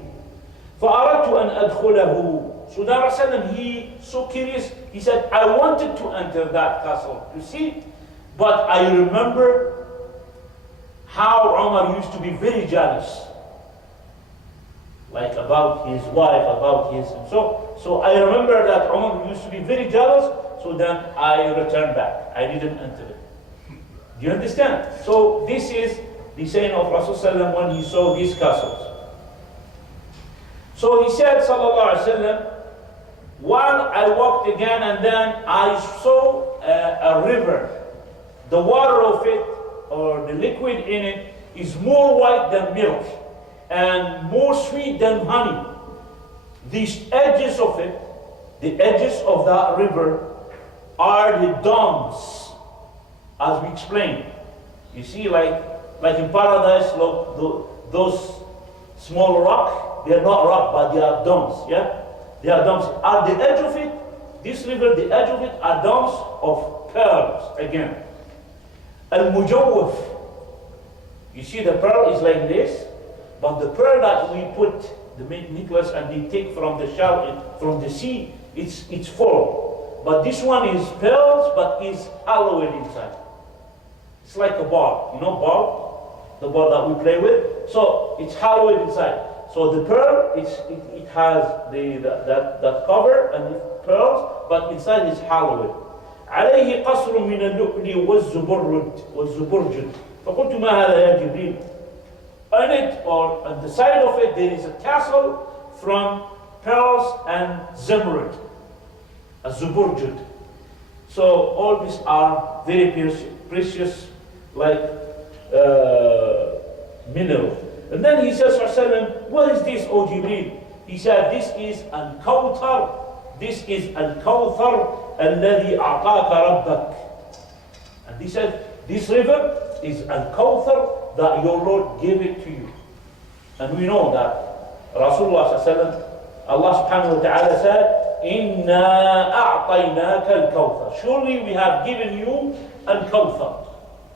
فَأَرَدْتُ أَنْ أَدْخُلَهُ. So then Rasulullah, he so curious, he said, I wanted to enter that castle to see, but I remember how Umar used to be very jealous, like about his wife, about his, so I remember that Umar used to be very jealous, so then I returned back. I didn't enter it. Do you understand? So this is the saying of Rasulullah when he saw these castles. So he said, sallallahu alaihi wasallam, while I walked again, and then I saw a river. The water of it or the liquid in it is more white than milk and more sweet than honey. These edges of it, the edges of that river, are the domes, as we explained. You see, like in paradise, look, those small rock, they are not rock, but they are domes. Yeah, they are domes. At the edge of it, this river, the edge of it, are domes of pearls again. Al-Mujawwaf. You see, the pearl is like this, but the pearl that we put the necklace and they take from the shell, from the sea, it's full. But this one is pearls, but is alloyed inside. It's like a ball, you know, ball, the ball that we play with. So it's hollowed inside. So the pearl, it has that cover and it pearls, but inside is hollowed. عليه قصر من اللؤلؤ والزبرجد فقلت ما هذا يا جبريل. On it, or on the side of it, there is a castle from pearls and zimmerid, a zuburjud. So all these are very precious, like mineral. And then he says, what is this, O Jibreel? He said, this is al-Kawthar. This is al-Kawthar alladhi a'taka rabbak. And he said, this river is al-Kawthar that your Lord gave it to you. And we know that Rasulullah sallallahu Allah subhanahu wa ta'ala said, Inna a'tainaka al-Kawthar. Surely we have given you al-Kawthar.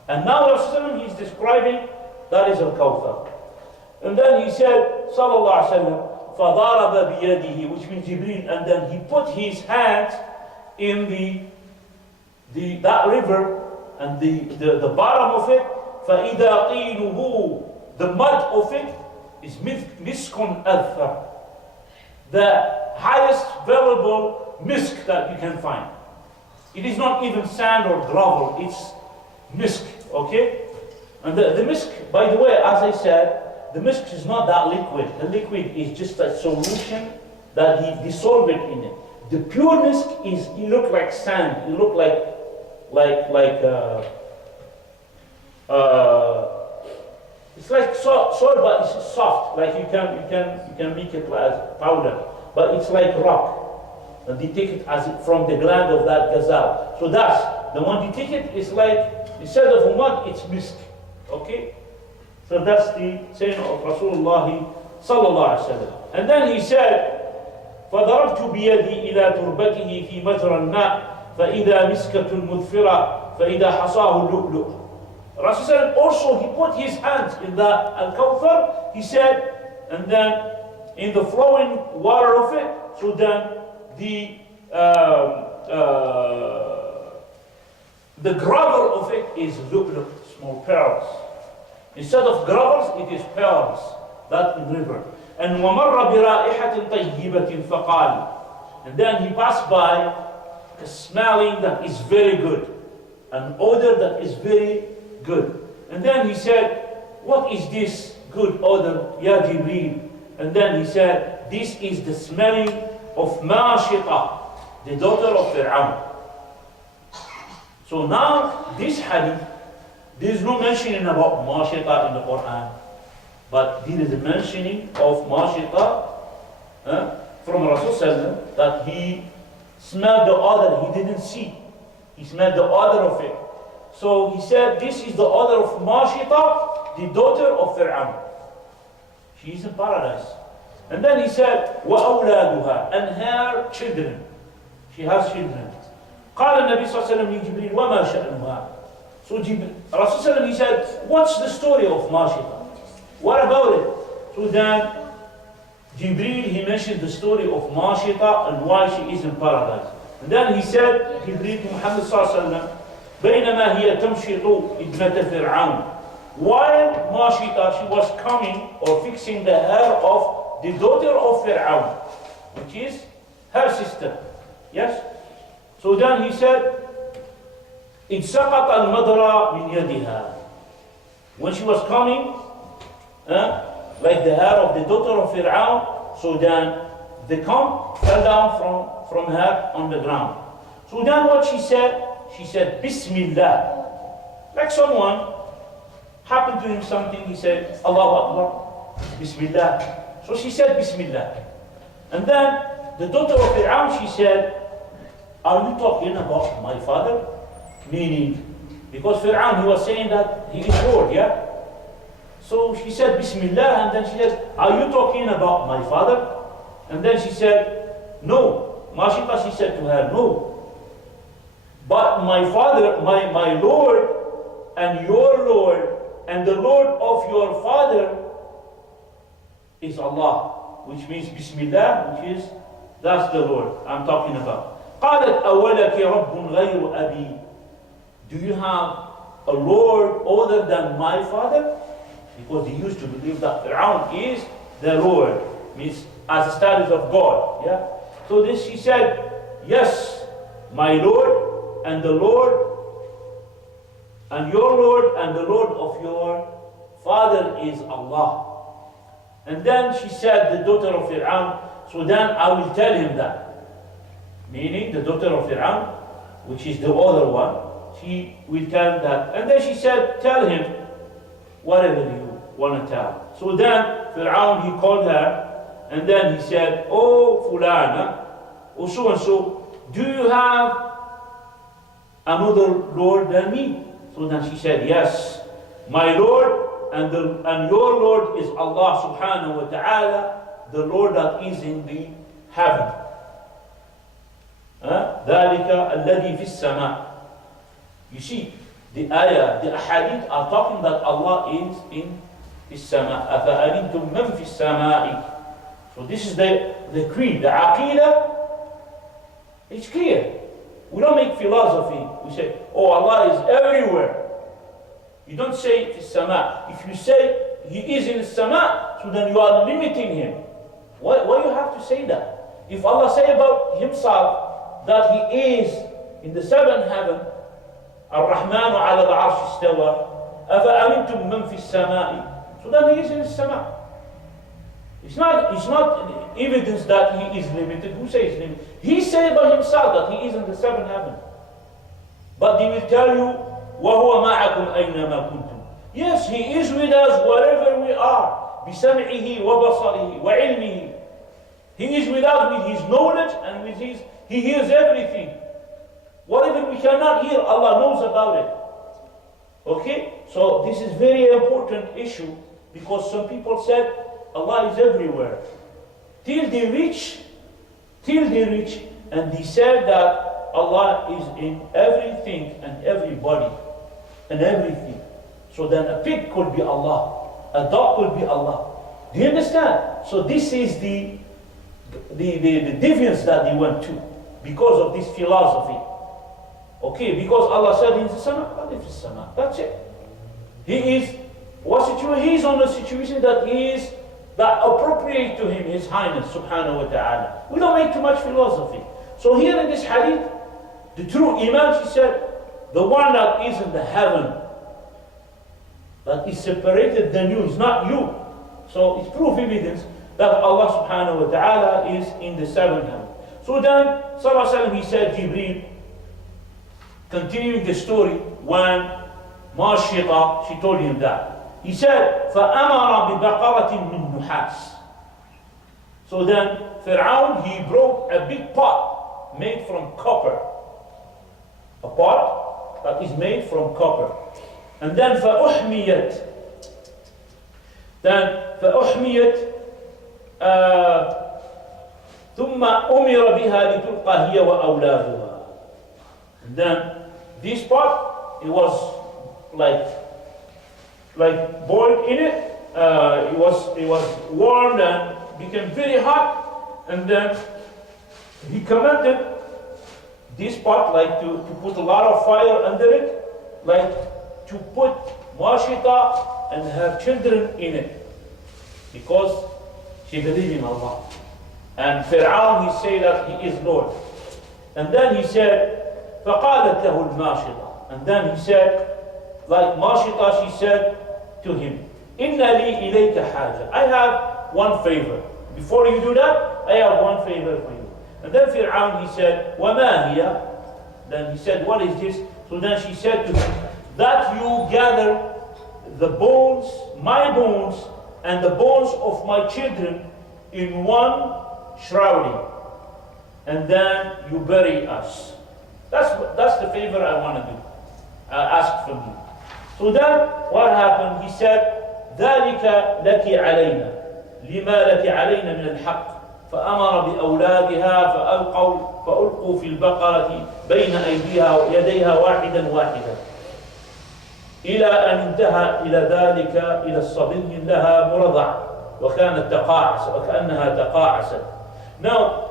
And now Rasulullah, he's describing that is al-Kawthar. And then he said, sallallahu alayhi wa sallam, فَضَرَبَ بِيَدِهِ, which means Jibreel, and then he put his hands in that river and the bottom of it. فَإِذَا قِيلُهُ, the mud of it is miskun adthar, the highest valuable misk that you can find. It is not even sand or gravel, it's misk, okay? And the misk, by the way, as I said, the misk is not that liquid. The liquid is just a solution that he dissolved it in it. The pure misk is, it look like sand, it look like it's like soil, but it's soft. Like you can make it as powder, but it's like rock. And they take it as from the gland of that gazelle. So that's the one they take it is like, instead of mud, it's misk. Okay. So that's the saying of Rasulullah sallallahu alaihi wasallam. And then he said, فَضَرَبْتُ بِيَدِي إِلَى تُرْبَتِهِ فِي مَجْرَى الْمَاءِ فَإِذَا مِسْكَةٌ مُذْفِرَةٌ فَإِذَا حَصَاهُ اللُّؤْلُؤُ. Rasulullah also, he put his hands in the al-Kawthar, he said, and then in the flowing water of it, so then the gravel of it is lu'lu', small pearls. Instead of gravels, it is pearls, that river. And وَمَرَّ بِرَائِحَةٍ طَيِّبَةٍ فَقَالِ, and then he passed by a smelling that is very good, an odor that is very good. And then he said, what is this good odor, Ya Jibreel? And then he said, this is the smelling of Mashita, the daughter of Fir'aun. So now, this hadith, there is no mentioning about Mashita in the Quran, but there is a mentioning of Mashita from Rasulullah that he smelled the odor, he didn't see. He smelled the odor of it. So he said, this is the odor of Mashita, the daughter of Fir'aun. She is in paradise. And then he said, وَأَوْلَادُهَا, and her children. She has children. قال النبي صلى الله عليه وسلم لجبريل وما شأنها. So Rasulullah, he said, what's the story of Mashita? What about it? So then Jibreel, he mentioned the story of Mashita and why she is in paradise. And then he said, Jibreel to Muhammed صلى الله عليه وسلم, بينما هي تمشط ابنة فرعون. While Mashita, she was coming or fixing the hair of the daughter of Fir'aun, which is her sister. Yes? So then he said, إِذْ سَقَطَ الْمَدْرَى مِنْ يَدِهَا. When she was coming, like the hair of the daughter of Fir'aun, so then the comb fell down from her on the ground. So then what she said, Bismillah. Like someone happened to him something, he said, Allahu Akbar, Bismillah. So she said, Bismillah. And then the daughter of Fir'aun, she said, are you talking about my father? Meaning, because Fir'aun, he was saying that he is Lord, yeah? So she said, Bismillah, and then she said, are you talking about my father? And then she said, no. Mashita, she said to her, no. But my father, my Lord, and your Lord, and the Lord of your father is Allah, which means Bismillah, which is, that's the Lord I'm talking about. قالت أولك رب غير أبي. Do you have a Lord other than my father? Because they used to believe that Fir'aun is the Lord, means as a status of God. Yeah. So this she said, yes, my Lord and the Lord and your Lord and the Lord of your father is Allah. And then she said, the daughter of Fir'aun, so then I will tell him that. Meaning the daughter of Fir'aun, which is the other one, she will tell him that. And then she said, tell him whatever you want to tell. So then Fir'aun, he called her, and then he said, oh Fulana, oh so and so, do you have another Lord than me? So then she said, yes, my Lord and your Lord is Allah subhanahu wa ta'ala, the Lord that is in the heaven. ذَلِكَ الَّذِي فِي السَّمَاءِ. You see, the ayah, the ahadith are talking that Allah is in the sama. أَفَأَمِنْتُم مَّن فِي السَّمَاءِ. So this is the creed, the aqidah. It's clear. We don't make philosophy. We say, oh, Allah is everywhere. You don't say fi sama. If you say He is in the sama, so then you are limiting Him. Why you have to say that? If Allah say about Himself that He is in the seventh heaven, Ar-Rahmanu ala al-Arsh istawa, أَفَأَمِنْتُم مَّن فِي السَّمَاءِ. So then He is in the sama. It's not evidence that He is limited. Who says limited? He said by Himself that He is in the seventh heaven. But He will tell you, وَهُوَ مَعَكُمْ أَيْنَمَا كُنْتُمْ. Yes, He is with us wherever we are. بِسَمْعِهِ وَبَصَرِهِ وَعِلْمِهِ. He is with us with His knowledge and with He hears everything. Whatever we cannot hear, Allah knows about it. Okay? So this is very important issue, because some people said Allah is everywhere. Till they reach, and they said that Allah is in everything and everybody and everything. So then a pig could be Allah, a dog could be Allah. Do you understand? So this is the deviance that they went to because of this philosophy. Okay, because Allah said in the sama, that's it. He is on a situation that is that appropriate to Him, His Highness Subhanahu wa Ta'ala. We don't make too much philosophy. So here in this hadith, the true Iman, she said, the one that is in the heaven, that is separated than you, is not you. So it's proof evidence that Allah Subhanahu wa Ta'ala is in the seventh heaven. So then, Sallallahu Alaihi Wasallam, he said, Jibreel, continuing the story, when Mashita, she told him that. He said, فَأَمَرَ بِبَقَرَةٍ مِّن نُحَاسٍ. So then, Fir'aun, he broke a big pot made from copper. A pot that is made from copper. And then, فَأُحْمِيَتْ. Then, فَأُحْمِيَتْ ثُمَّ أُمِرَ بِهَا لِتُلْقَى هِيَ وَأَوْلَادُهَا. And then, this pot, it was like boiled in it. It was warmed and became very hot, and then he commanded this pot like to put a lot of fire under it, like to put Mashita and her children in it, because she believed in Allah. And Fir'aun, he said that he is Lord. And then he said, فَقَالَتْ لَهُ الْمَاشِطَةِ. And then he said, like Mashita, she said to him, إِنَّ لِي إِلَيْكَ حَاجَةً. I have one favor. Before you do that, I have one favor for you. And then Fir'aun, he said, وَمَا هِيَ. Then he said, what is this? So then she said to him, that you gather the bones, my bones, and the bones of my children in one shrouding, and then you bury us. That's the favor I want to do. I asked from you. So then what happened? He said, ذلك لك علينا لما لك علينا من الحق فأمر بأولادها فألقوا في البقرة بين أيديها ويديها واحدا واحدا إلى أن انتهى إلى ذلك إلى الصبي لها مرضع وكأنها تقاعست. Now,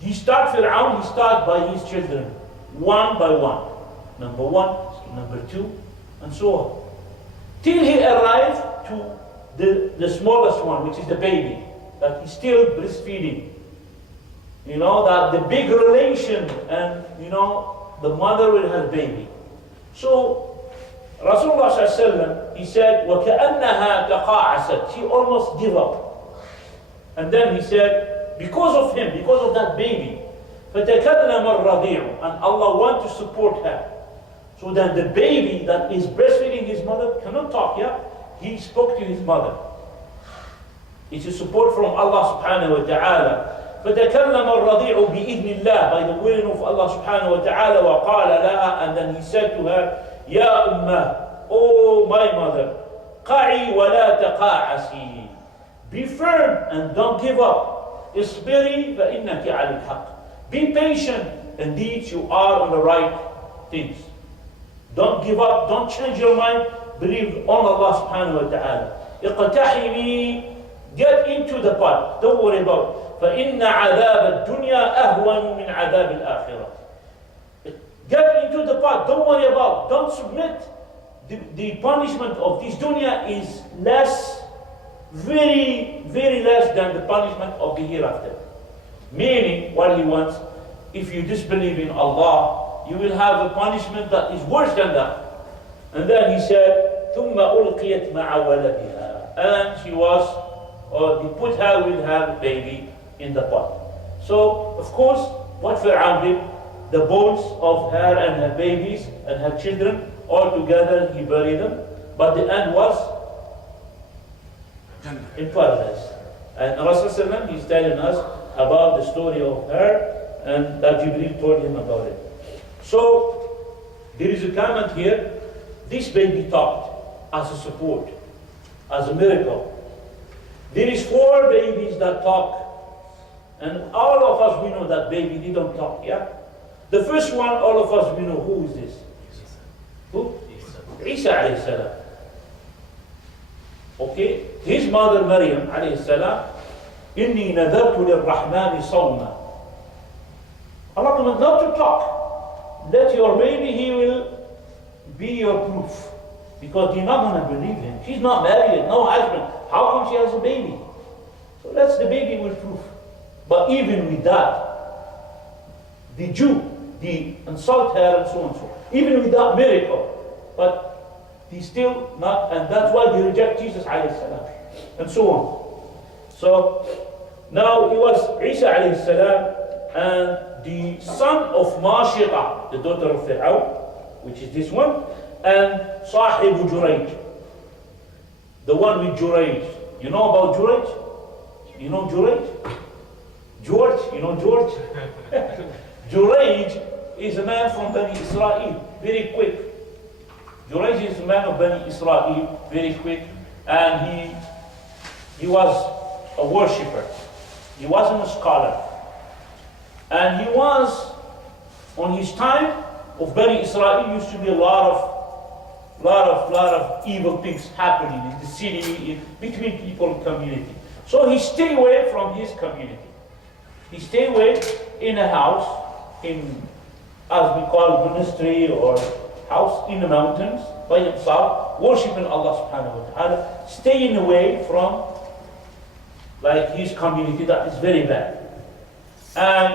he started by his children, one by one. Number one, number two, and so on. Till he arrived to the smallest one, which is the baby, that he's still breastfeeding. You know, that the big relation, and you know, the mother with her baby. So, Rasulullah ﷺ, he said, وَكَأَنَّهَا تَقَاعَسَتْ. She almost gave up. And then he said, because of him, because of that baby, فَتَكَلَّمَ الرَّضِيعُ. And Allah wants to support her. So that the baby that is breastfeeding his mother cannot talk, yeah? He spoke to his mother. It's a support from Allah subhanahu wa ta'ala. فَتَكَلَّمَ الرَّضِيعُ بِإِذْنِ اللَّهِ, by the will of Allah subhanahu wa ta'ala, وَقَالَ لَهَا, and then he said to her, يَا أُمَّةِ, oh my mother, قَعِي وَلَا تَقَاعَسِي, be firm and don't give up. اصبري فإنك على الحق. Be patient, indeed you are on the right things. Don't give up, don't change your mind, believe on Allah subhanahu wa ta'ala. اقتحمي, get into the pot, don't worry about it. فإن عذاب الدنيا أهون من عذاب الآخرة. Get into the pot, don't worry about it, don't submit. The punishment of this dunya is less, very, very less than the punishment of the hereafter. Meaning, what he wants, if you disbelieve in Allah, you will have a punishment that is worse than that. And then he said, ثُمَّ أُلْقِيَتْ مَعَ وَلَدِهَا. And she was, or he put her with her baby in the pot. So, of course, what Fir'aun did, the bones of her and her babies and her children, all together he buried them. But the end was in paradise. And Rasulullah is telling us about the story of her, and that Jibreel told him about it. So, there is a comment here, this baby talked as a support, as a miracle. There is 4 babies that talk, and all of us, we know that baby, they don't talk, yeah? The first one, all of us, we know, who is this? Who? Isa alayhi salam. Okay? His mother, Maryam alayhi salam, إِنِّي نَذَرْتُ لِلرَّحْمَنِ صَوْمًا. Allah commanded not to talk. Let your baby, he will be your proof. Because you're not going to believe him. She's not married, no husband. How come she has a baby? So that's the baby will prove. But even with that, the Jew, they insult her and so on and so on. Even with that miracle. But he still not, and that's why they reject Jesus alayhi salam. And so on. So, now it was Isa alayhi salam and the son of Mashiqa, the daughter of Fir'aun, which is this one, and Sahib Jurayj, the one with Jurayj. You know about Jurayj? You know Jurayj? George? You know George? Jurayj is a man from Bani Israel, very quick. Jurayj is a man of Bani Israel, very quick, and he was a worshipper. He wasn't a scholar. And he was, on his time of Bani Israel, used to be a lot of evil things happening in the city, between people and community. So he stayed away from his community. He stayed away in a house, in, as we call monastery or house in the mountains, by himself, worshipping Allah subhanahu wa ta'ala, staying away from like his community that is very bad. And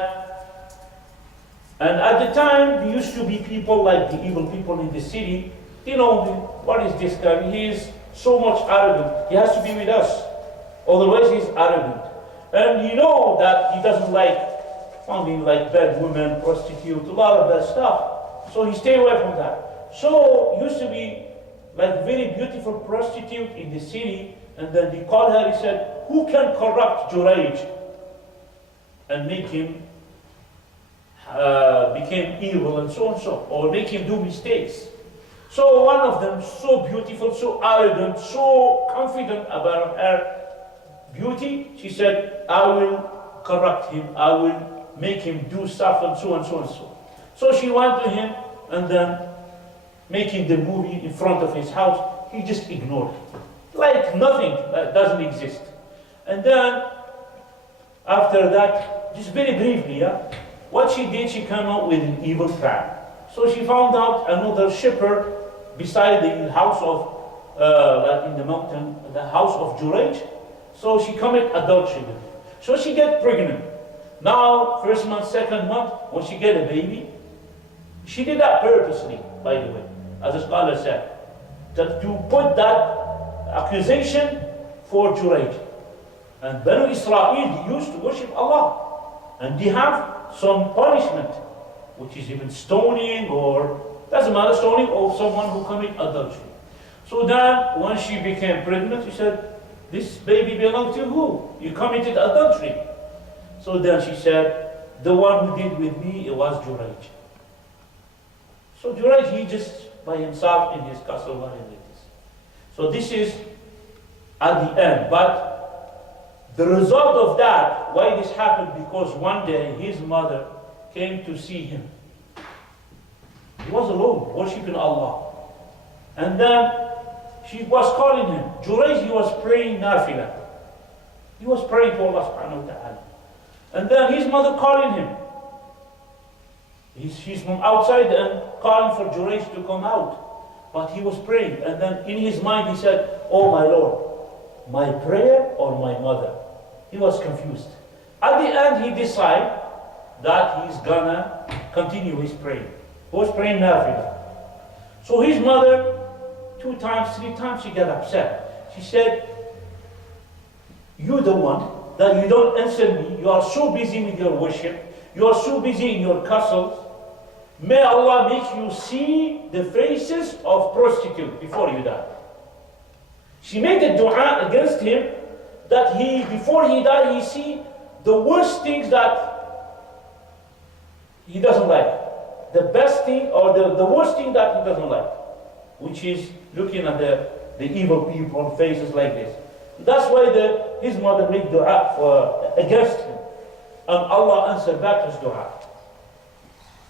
at the time, there used to be people like the evil people in the city. You know, what is this guy? He is so much arrogant. He has to be with us. Otherwise, he's arrogant. And you know that he doesn't like only like bad women, prostitutes, a lot of bad stuff. So he stayed away from that. So, used to be like very beautiful prostitute in the city, and then he called her, he said, who can corrupt Jurayj and make him became evil and so and so, or make him do mistakes. So one of them, so beautiful, so arrogant, so confident about her beauty, she said, I will corrupt him, I will make him do stuff and so and so and so. So she went to him, and then making the movie in front of his house, he just ignored it. Like nothing that doesn't exist. And then, after that, just very briefly, what she did, she came out with an evil plan. So she found out another shepherd beside the house of, like in the mountain, the house of Jurayj. So she committed adultery with him. So she get pregnant. Now, first month, second month, when she get a baby, she did that purposely, by the way, as a scholar said, that to put that accusation for Jurayj. And Banu Israel used to worship Allah. And they have some punishment, which is even stoning, or doesn't matter, stoning of someone who commit adultery. So then, when she became pregnant, she said, this baby belongs to who? You committed adultery. So then she said, the one who did with me, it was Jurayj. So Jurayj, he just by himself in his castle like this. So this is at the end. But the result of that, why this happened, because one day his mother came to see him. He was alone, worshipping Allah. And then she was calling him. Jurayj, he was praying nafilah. He was praying to Allah subhanahu wa ta'ala. And then his mother calling him. She's from outside and calling for Jurayj to come out. But he was praying. And then in his mind he said, oh my Lord, my prayer or my mother? He was confused. At the end he decided that he's gonna continue his praying. He was praying nafilah. So his mother, 2 times, 3 times, she got upset. She said, you're the one that you don't answer me. You are so busy with your worship. You are so busy in your castles. May Allah make you see the faces of prostitutes before you die. She made a dua against him that before he died, he see the worst things that he doesn't like. The best thing or the worst thing that he doesn't like, which is looking at the evil people faces like this. That's why his mother made dua against him. And Allah answered back his dua.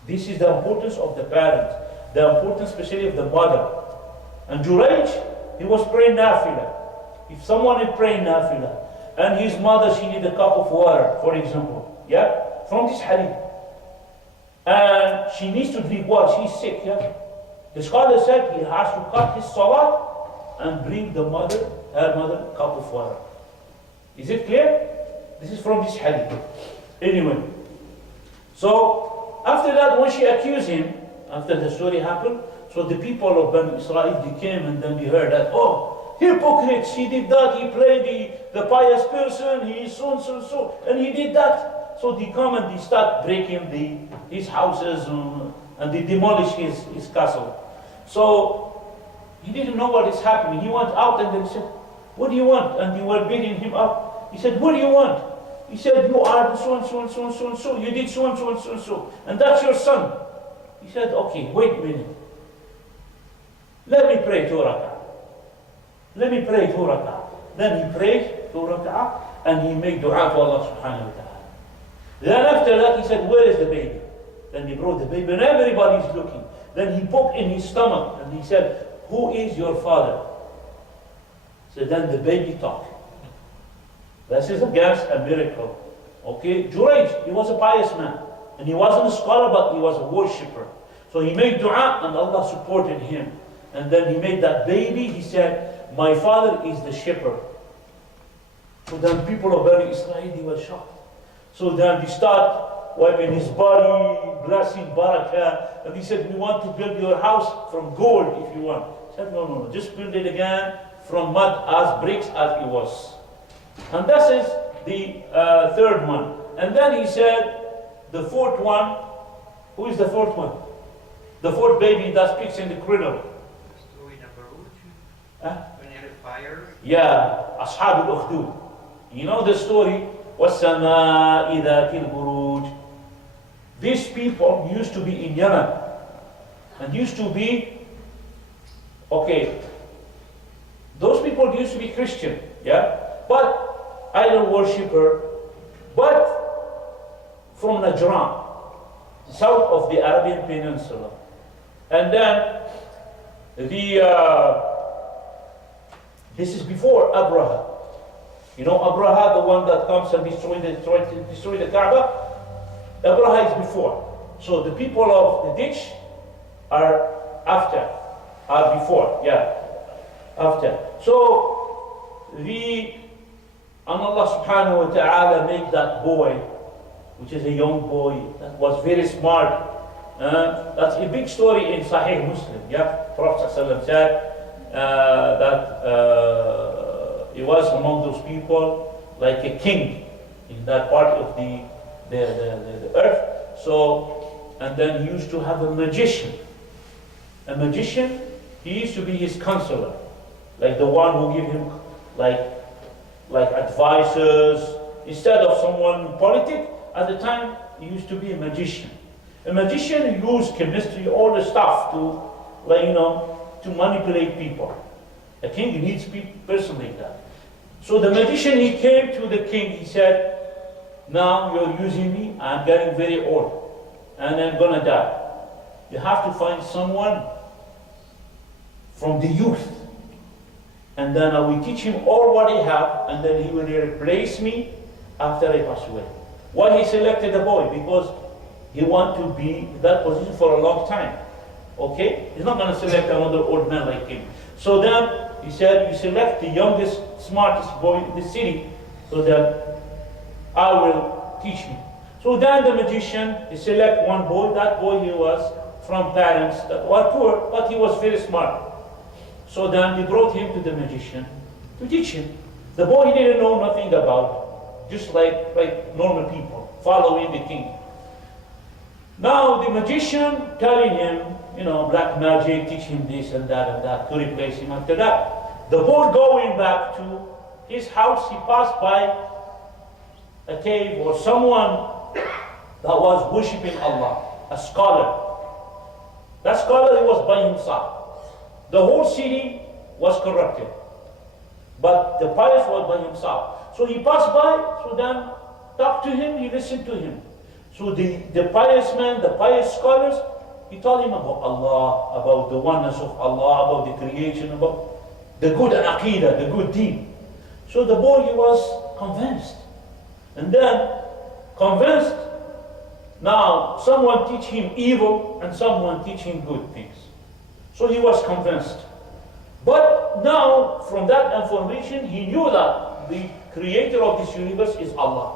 This is the importance of the parents, the importance especially of the mother. And Jurayj, he was praying nafilah. If someone is praying nafilah, and his mother, she need a cup of water, for example, from this hadith, and she needs to drink water, she's sick, The scholar said he has to cut his salah and bring her mother a cup of water. Is it clear? This is from this hadith. Anyway, so after that, when she accused him, after the story happened, so the people of Banu Israel, they came and then they heard that, oh, hypocrites, he did that, he played the pious person, he is so and so and so, and he did that. So they come and they start breaking his houses and they demolish his castle. So he didn't know what is happening. He went out and they said, what do you want? And they were beating him up. He said, what do you want? He said, you are so and so and so and so and so. You did so and so and so and so. And that's your son. He said, okay, wait a minute. Let me pray 2 rak'ah. Let me pray 2 rak'ah. Then he prayed 2 rak'ah and he made dua to Allah subhanahu wa ta'ala. Then after that he said, where is the baby? Then he brought the baby and everybody is looking. Then he poked in his stomach and he said, who is your father? So then the baby talked. This is against a miracle. Okay, Jurayj, he was a pious man. And he wasn't a scholar, but he was a worshipper. So he made dua and Allah supported him. And then he made that baby, he said, my father is the shepherd. So then people of Bani Israel, they were shocked. So then they start wiping his body, blessing barakah. And he said, we want to build your house from gold if you want. He said, no, just build it again from mud as bricks as it was. And that is the 3rd one. And then he said, the 4th one, who is the 4th one? The 4th baby that speaks in the cradle. When you had fire? Yeah, أصحاب الأخدود. You know the story? وَالسَّمَاءِ ذَاتِ الْبُرُوجِ. These people used to be in Yemen and used to be, okay, those people used to be Christian, yeah, but idol worshipper, but from Najran, south of the Arabian Peninsula. And then this is before Abraha. You know Abraha, the one that comes and destroy the Kaaba? Abraha is before. So the people of the ditch are before, yeah, after. So and Allah subhanahu wa ta'ala made that boy, which is a young boy, that was very smart. That's a big story in Sahih Muslim, yeah. Prophet ﷺ said that he was among those people like a king in that part of the earth. So, and then he used to have a magician. A magician, he used to be his counselor, like the one who give him like advices instead of someone politic. At the time, he used to be a magician. A magician used chemistry, all the stuff to, to manipulate people. A king needs a person like that. So the magician, he came to the king. He said, "Now you're using me. I'm getting very old, and I'm gonna die. You have to find someone from the youth, and then I will teach him all what I have, and then he will replace me after I pass away." Why he selected the boy? Because he wanted to be in that position for a long time. Okay? He's not going to select another old man like him. So then he said, "You select the youngest, smartest boy in the city, so that I will teach him." So then the magician, he select one boy. That boy, he was from parents that were poor, but he was very smart. So then he brought him to the magician to teach him. The boy, he didn't know nothing about, just like normal people, following the king. Now the magician telling him, black magic, teach him this and that to replace him. After that, the boy going back to his house, he passed by a cave or someone that was worshipping Allah, a scholar. That scholar, he was by himself. The whole city was corrupted, but the pious was by himself. So he passed by, so then talked to him, he listened to him. So the pious man, the pious scholars, he told him about Allah, about the oneness of Allah, about the creation, about the good aqidah, the good deen. So the boy, he was convinced. And then, convinced, now someone teach him evil and someone teach him good things. So he was convinced. But now, from that information, he knew that the creator of this universe is Allah.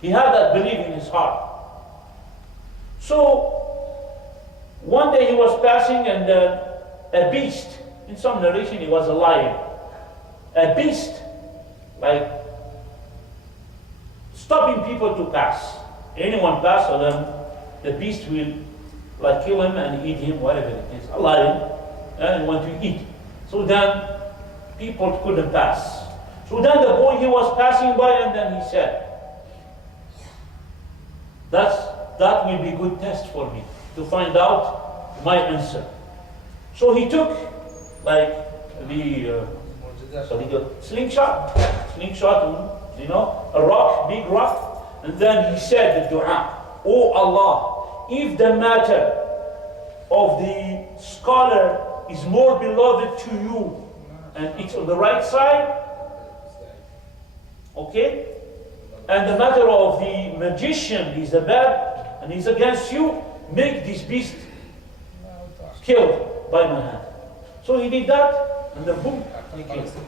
He had that belief in his heart. So, one day he was passing and a beast, in some narration he was a lion, a beast, like stopping people to pass. Anyone pass, so then the beast will kill him and eat him, whatever it is. A lion, and want to eat. So then people couldn't pass. So then the boy, he was passing by, and then he said, that will be a good test for me to find out my answer. So he took the slingshot, a rock, big rock, and then he said the dua, "Oh Allah, if the matter of the scholar is more beloved to you and it's on the right side, okay, and the matter of the magician is bad and he's against you, make this beast killed by my hand." So he did that, and then boom, he killed him.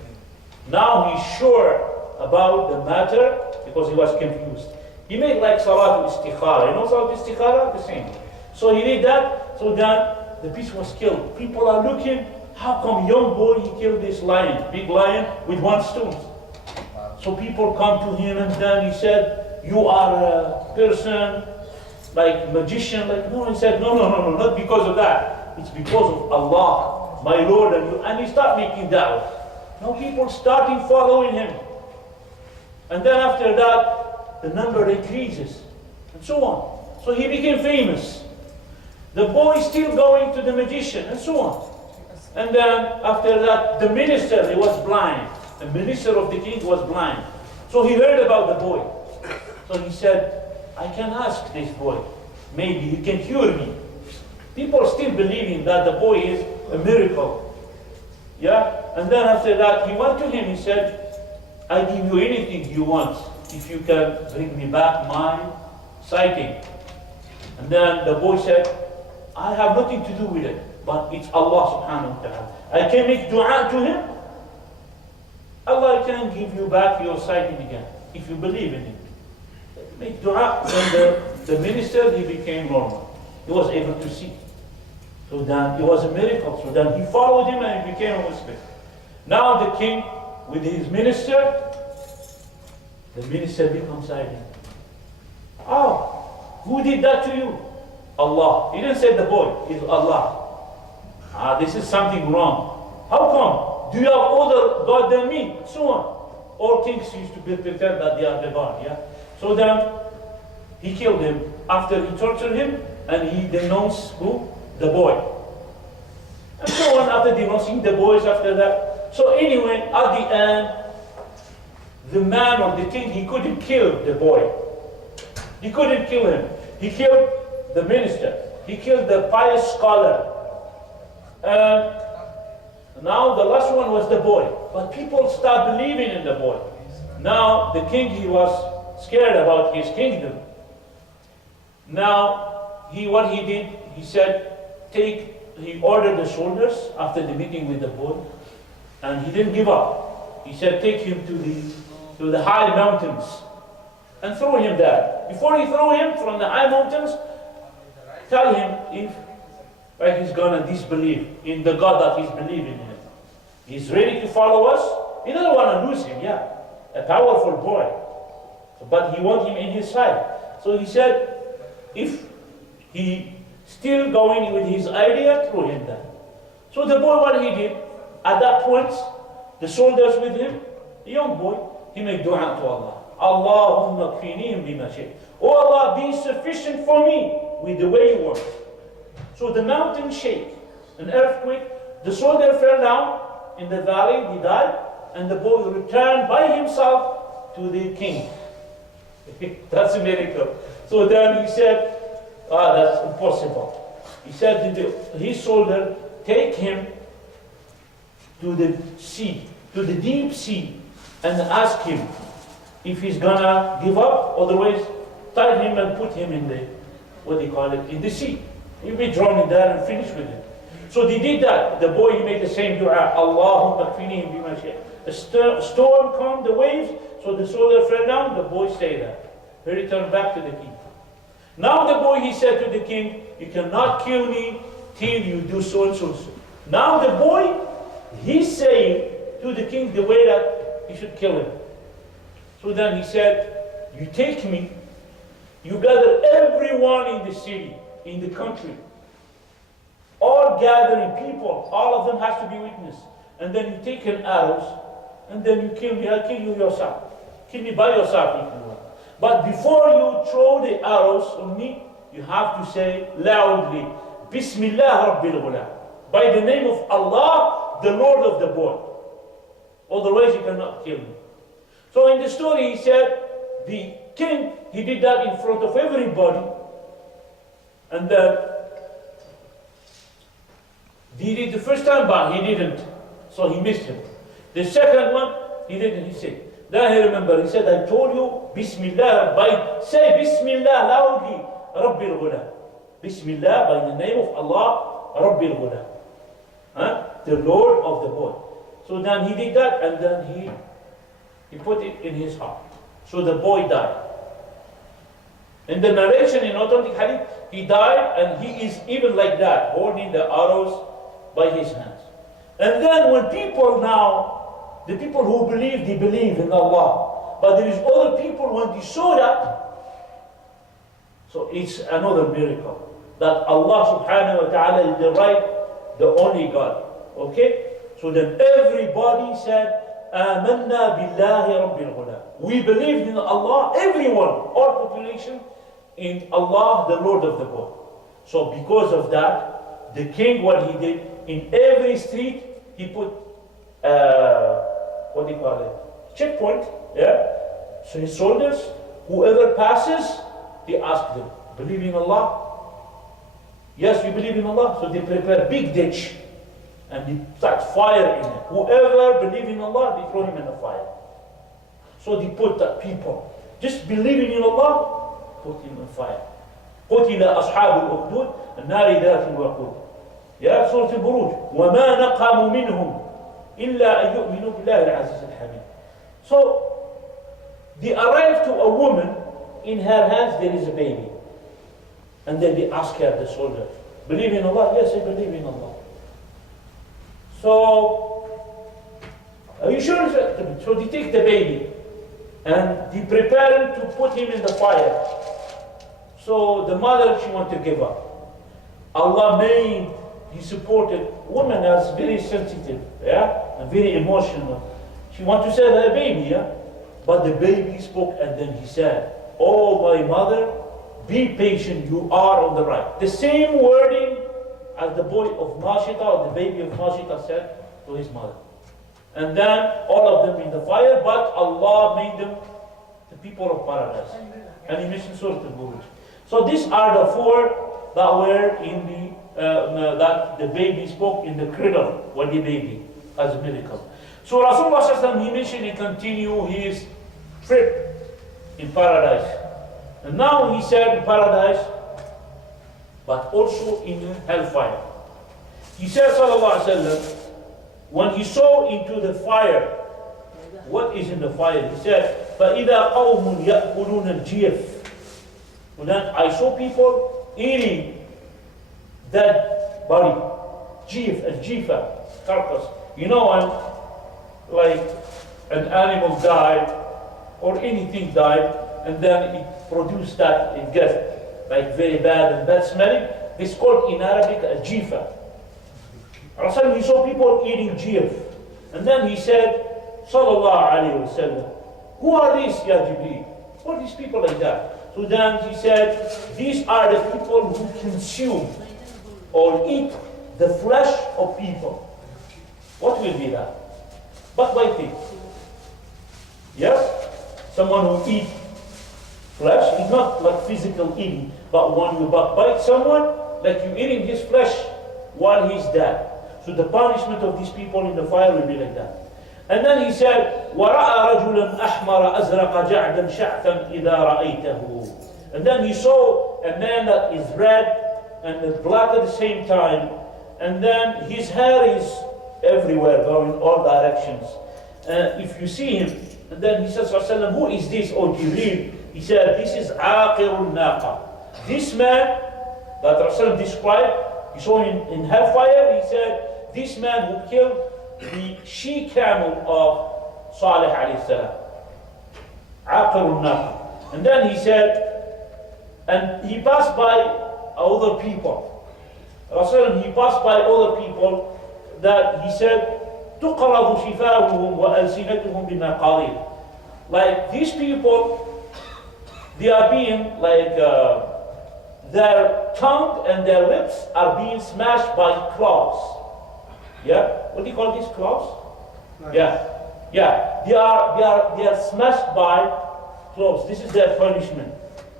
Now he's sure about the matter because he was confused. He made like Salat al-Istikhara. You know Salat al-Istikhara? The same. So he did that, so then the beast was killed. People are looking, how come young boy, he killed this lion, big lion, with one stone? So people come to him and then he said, "You are a person, like magician." No, he said, no, not because of that. It's because of Allah. my Lord, and he started making da'wah. Now people starting following him. And then after that, the number increases, and so on. So he became famous. The boy still going to the magician, and so on. And then after that, the minister, he was blind. The minister of the king was blind. So he heard about the boy. So he said, I can ask this boy. Maybe he can cure me. People still believing that the boy is a miracle. Yeah? And then after that, he went to him. He said, I give you anything you want if you can bring me back my sighting. And then the boy said, I have nothing to do with it, but it's Allah subhanahu wa ta'ala. I can make dua to him. Allah can give you back your sighting again, if you believe in him. Make dua. Then the minister, he became normal. He was able to see. So then, it was a miracle. So then he followed him and he became a Muslim. Now the king, with his minister, the minister becomes silent. Oh, who did that to you? Allah. He didn't say the boy, it's Allah. This is something wrong. How come? Do you have other God than me? So on. All kings used to pretend that they are the God, yeah? So then, he killed him. After he tortured him, and he denounced who? The boy. And so on, after denouncing the boys after that. So anyway, at the end, the man or the king, he couldn't kill the boy. He couldn't kill him. He killed the minister. He killed the pious scholar. And now the last one was the boy. But people start believing in the boy. Now the king, he was scared about his kingdom. Now, what he did, he said, he ordered the soldiers after the meeting with the boy, and he didn't give up. He said, take him to the high mountains and throw him there. Before he throw him from the high mountains, tell him if he's gonna disbelieve in the God that he's believing in. He's ready to follow us. He doesn't want to lose him, yeah. A powerful boy. But he wants him in his side. So he said, if he still going with his idea, throw him down. So the boy, what he did, at that point, the soldiers with him, the young boy, he made dua to Allah. Allahumma kfinihim bima shi'ta. Oh Allah, be sufficient for me with the way you want. So the mountain shake, an earthquake, the soldier fell down in the valley, he died, and the boy returned by himself to the king. That's a miracle. So then he said, that's impossible. He said to his soldier, take him to the sea, to the deep sea, and ask him if he's gonna give up, otherwise tie him and put him in the, in the sea. He'll be drawn in there and finish with it. So they did that. The boy, he made the same dua, Allahumma kfinihim bima shi'ta. A storm come, the waves, so the soldier fell down, the boy stayed there. He returned back to the king. Now the boy, he said to the king, you cannot kill me till you do so and so and so. Now the boy, he's saying to the king the way that he should kill him. So then he said, you take me, you gather everyone in the city, in the country, all gathering people, all of them has to be witness. And then you take an arrows, and then you kill me, I'll kill you yourself. Kill me by yourself if you want. But before you throw the arrows on me, you have to say loudly, Bismillah Rabbil Ghulam. By the name of Allah, the Lord of the boy. Otherwise you cannot kill me. So in the story he said, the king, he did that in front of everybody. And then he did the first time, but he didn't. So he missed him. The second one, he didn't, he said. Then he remembered, he said, I told you, Bismillah, say Bismillah loudly, Rabbil Ghulam. Bismillah, by the name of Allah, Rabbil Ghulam. The Lord of the boy. So then he did that, and then he put it in his heart. So the boy died. In the narration in authentic hadith, he died, and he is even like that, holding the arrows by his hands. And then when people now, the people who believe, they believe in Allah. But there is other people, when they saw that, so it's another miracle. That Allah subhanahu wa ta'ala is the only God. Okay? So then everybody said, آمنا بالله رب الغلام. We believed in Allah, everyone, all population, in Allah, the Lord of the boy. So because of that, the king, what he did, in every street, he put, what do you call it? Checkpoint, yeah? So his soldiers, whoever passes, they ask them, believe in Allah? Yes, you believe in Allah? So they prepare big ditch and they start fire in it. Whoever believes in Allah, they throw him in the fire. So they put that people, just believing in Allah, put him in fire. قتل أصحاب الأخدود النار ذات الوقود. يا سورة البروج وما نقموا منهم إلا أن يؤمنوا بالله العزيز الحميد. So they arrive to a woman, in her hands there is a baby. And then they ask her, the soldier, believe in Allah? Yes, I believe in Allah. So, are you sure? So they take the baby and they prepare him to put him in the fire. So the mother, she wants to give up. Allah made, He supported. Woman is very sensitive, yeah, and very emotional. She wants to save her baby, yeah. But the baby spoke, and then he said, "Oh, my mother, be patient. You are on the right." The same wording as the boy of Mashita, or the baby of Mashita, said to his mother. And then all of them in the fire, but Allah made them the people of paradise. And He mentioned Surah Al-Buruj. So these are the four that were in the that the baby spoke in the cradle when the baby, as a miracle. So Rasulullah SAW, he mentioned, he continued his trip in paradise. And now he said in paradise, but also in hellfire. He said, sallallahu alaihi wasallam, when he saw into the fire, what is in the fire? He said, فَإِذَا قَوْمٌ يَأْكُلُونَ الْجِيَفِ. And then I saw people eating that body, jifa, carcass. You know, when like an animal died or anything died, and then it produced that, it gets like very bad and bad smelling. It's called in Arabic a jifa. Rasul, he saw people eating jif. And then he said, sallallahu alayhi wa sallam, who are these, Ya Jibreel? Who are these people like that? So then he said, these are the people who consume or eat the flesh of people. What will be that? Backbiting. Yes? Someone who eats flesh is not like physical eating, but when you backbite someone, like you eating his flesh while he's dead. So the punishment of these people in the fire will be like that. And then he said, وَرَأَى رَجُلًا أَحْمَرَ أَزْرَقَ جَعْدًا شَعْثًا إِذَا رَأَيْتَهُ. And then he saw a man that is red and black at the same time. And then his hair is everywhere, going all directions. If you see him, and then he says, who is this, O Jibreel? He said, this is Aqirun Naqa. This man that Rasul described, he saw in hellfire, he said, this man who killed the she-camel of Salih alayhi salam. Aqirun Naqa. And then he said, and he passed by other people. Rasul, he passed by other people that he said, تُقْرَضُ شِفَاهُهُمْ وَأَلْسِنَتُهُمْ بِمَقَالِيلِ. Like these people, they are being like, their tongue and their lips are being smashed by claws. Yeah? What do you call these claws? Nice. Yeah. They are smashed by claws. This is their punishment.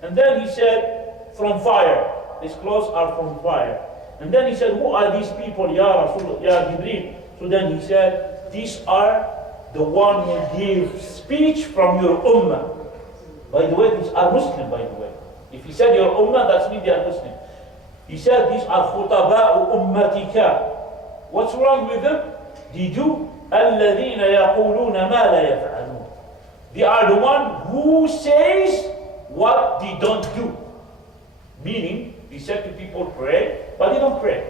And then he said, from fire. These claws are from fire. And then he said, who are these people, Ya Rasul, Ya Jibreel? So then he said, these are the one who gave speech from your ummah. By the way, these are Muslim, by the way. If he said your ummah, that means they are Muslim. He said, these are khutaba'u ummatika. What's wrong with them? They do الَّذِينَ يَقُولُونَ مَا لَا يَفْعَلُونَ. They are the one who says what they don't do. Meaning, they said to people, pray, but they don't pray.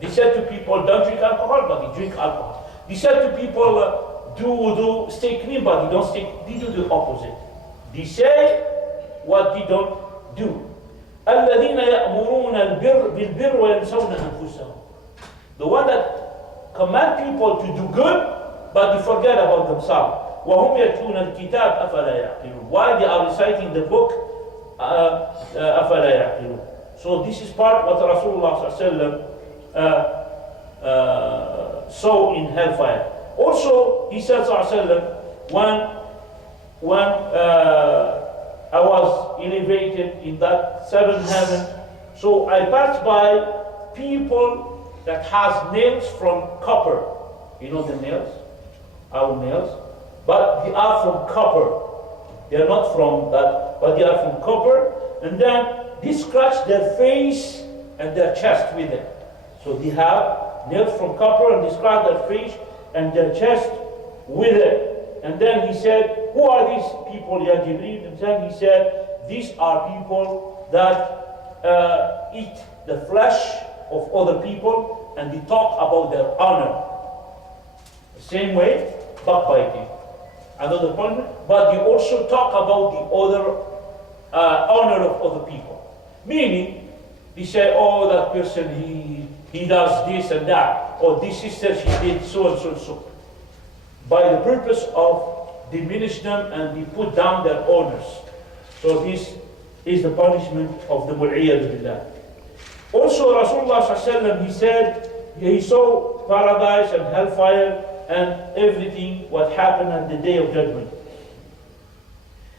They said to people, don't drink alcohol, but they drink alcohol. They said to people, do wudu, stay clean, but they don't stay, they do the opposite. They say what they don't do. الَّذِينَ يَأْمُرُونَ الْبِرَّ بِالْبِرِّ وَيَنْسَوْنَ أَنفُسَهُم. The one that command people to do good, but they forget about themselves. وَهُمْ يَتْلُونَ الْكِتَابَ أَفَلَا يَعْقِلُونَ. While they are reciting the book, أَفَلَا يَعْقِلُونَ. So this is part what Rasulullah saw in hellfire. Also, he said when I was elevated in that seventh heaven, so I passed by people that has nails from copper. You know the nails? Our nails. But they are from copper. They are not from that, but they are from copper. And then they scratch their face and their chest with it. So they have nails from copper and they scratch their face and their chest with it. And then he said, who are these people, Ya Jibreel? And then he said, these are people that eat the flesh of other people and they talk about their honor. The same way, backbiting. Another point, but they also talk about the other honor of other people. Meaning, they say, oh, that person, he does this and that, or this sister, she did so and so and so. By the purpose of diminish them and they put down their honors. So this is the punishment of the mul'iyadu billah. Also, Rasulullah he said, he saw paradise and hellfire and everything what happened on the day of judgment.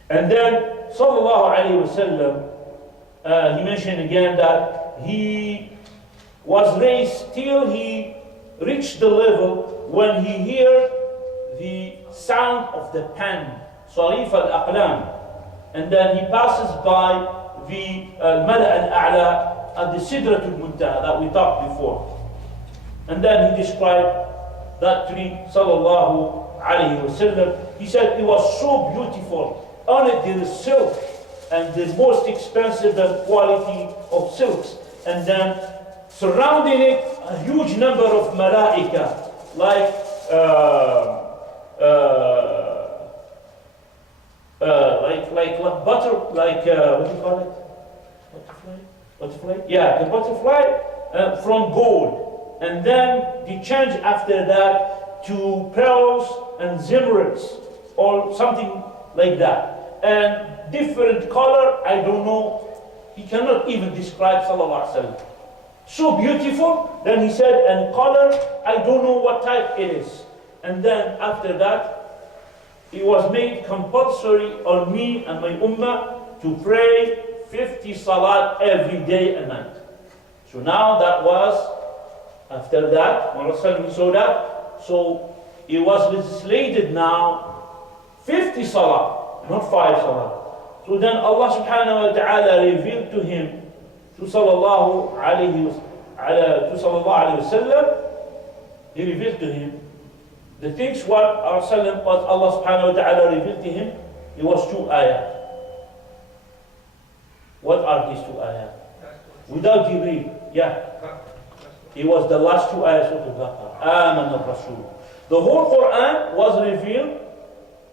And then sallallahu alayhi wasallam, he mentioned again that he was raised till he reached the level when he heard the sound of the pen, sarif al-aqlam, and then he passes by the mala al-a'la at the sidratul muntaha that we talked before. And then he described that tree, sallallahu alayhi wasallam. He said it was so beautiful. On it there is silk and the most expensive and quality of silks. And then surrounding it a huge number of malaika, like butter, what do you call it? Butterfly? Yeah, the butterfly from gold. And then they change after that to pearls and emeralds or something like that. And different color, I don't know. He cannot even describe, sallallahu alaihi wasallam. So beautiful. Then he said, and color, I don't know what type it is. And then after that, it was made compulsory on me and my ummah to pray 50 salat every day and night. So now that was, after that, when Rasulullah saw that, so it was legislated now 50 salat, not 5 salat. So then Allah subhanahu wa ta'ala revealed to him, to sallallahu alayhi wasallam, he revealed to him the things what Allah subhanahu wa ta'ala revealed to him. It was 2 ayat. What are these 2 ayat? Without Jibreel, yeah. It was the last 2 ayats of the Baqarah. Aman al-Rasul. The whole Quran was revealed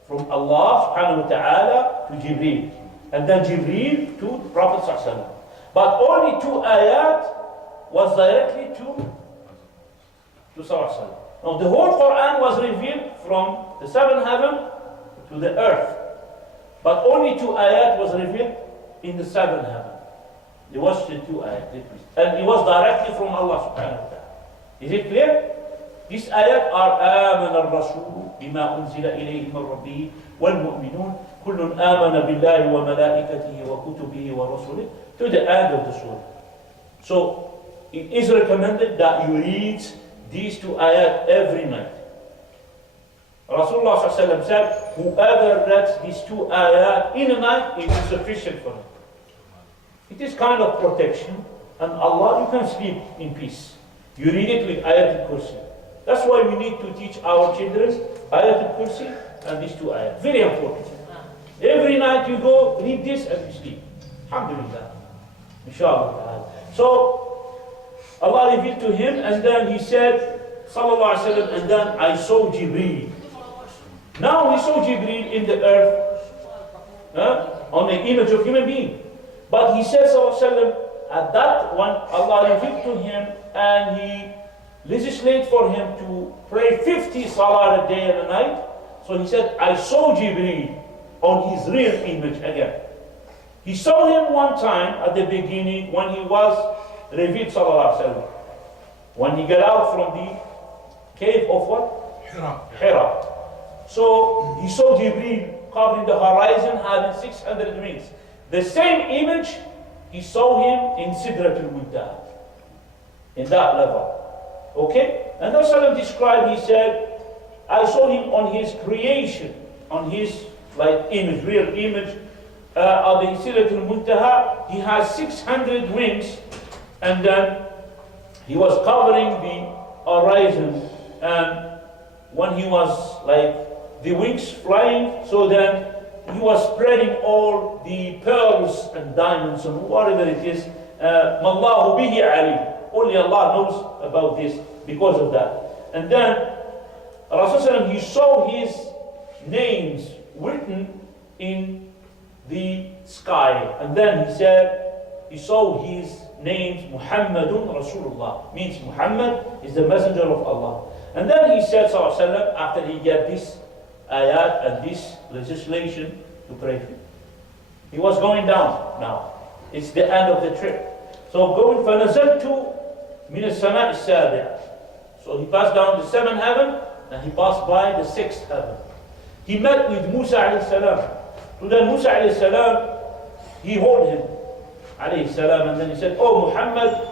from Allah subhanahu wa ta'ala to Jibreel. And then Jibreel to the Prophet sallallahu alaihi wasallam. But only 2 ayat was directly to sallallahu alaihi wasallam. Now the whole Quran was revealed from the 7th heaven to the earth. But only 2 ayat was revealed in the 7th heaven. There was 2 ayat. And it was directly from Allah subhanahu wa ta'ala. Is it clear? These ayat are آمن الرسول بما أنزل إليه من ربه والمؤمنون كل آمن بالله وملائكته وكتبه ورسله to the end of the surah. So it is recommended that you read these 2 ayat every night. Rasulullah said, whoever reads these 2 ayat in a night, it is sufficient for him. It is kind of protection, and Allah, you can sleep in peace. You read it with Ayat al-Kursi. That's why we need to teach our children Ayat al-Kursi and these 2 ayat. Very important. Every night you go, read this and you sleep. Alhamdulillah. Inshallah. So, Allah revealed to him, and then he said, sallallahu alaihi wasallam, and then I saw Jibreel. Now he saw Jibreel in the earth, on the image of human being. But he said, sallallahu alaihi wasallam, at that one, Allah revealed to him, and he legislate for him to pray 50 salah a day and a night. So he said, I saw Jibreel on his real image again. He saw him one time at the beginning when he was revealed, sallallahu alaihi wasallam. When he got out from the cave of what? Hira. So he saw Jibreel covering the horizon, having 600 wings. The same image, he saw him in Sidratul Muntaha, in that level. Okay? And the Rasul described, he said, I saw him on his creation, on his image, real image, of the Sidratul Muntaha. He has 600 wings, and then he was covering the horizon, and when he was the wings flying, so then he was spreading all the pearls and diamonds and whatever it is. Mallahu bihi alim. Only Allah knows about this because of that. And then Rasul, he saw his names written in the sky. And then he said, he saw his names, Muhammadun Rasulullah, means Muhammad is the messenger of Allah. And then he said, sallallahu alaihi wasallam, after he got this ayat and this legislation to pray for him. He was going down now. It's the end of the trip. So going فَنَزَلْتُ مِنَ السَّمَاءِ السَّابِعِ. So he passed down the seventh heaven, and he passed by the sixth heaven. He met with Musa alayhi salam. So then Musa alayhi salam, he hold him alayhi salam, and then he said, oh Muhammad,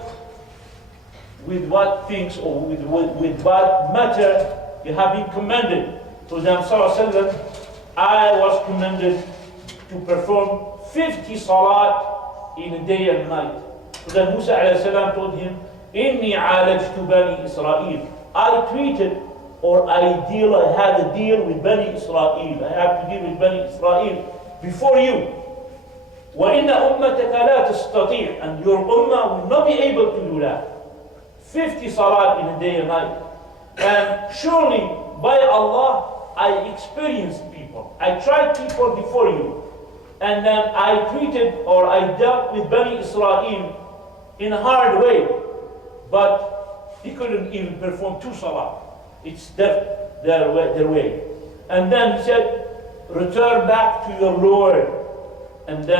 with what things or with what matter you have been commanded. So then sallallahu alaihi wasallam, I was commanded to perform 50 salat in a day and night. So then Musa alayhi salam told him, Inni alajtu bani Israel. I treated or I had a deal with Bani Israel. I have to deal with Bani Israel before you. وَإِنَّ أُمَّتَكَ لَا تَسْتَطِيعُ. And your ummah will not be able to do that. 50 salat in a day and night. And surely by Allah, I experienced people. I tried people before you. And then I treated or I dealt with Bani Israel in a hard way. But he couldn't even perform 2 salah. It's their way. And then he said, return back to your Lord and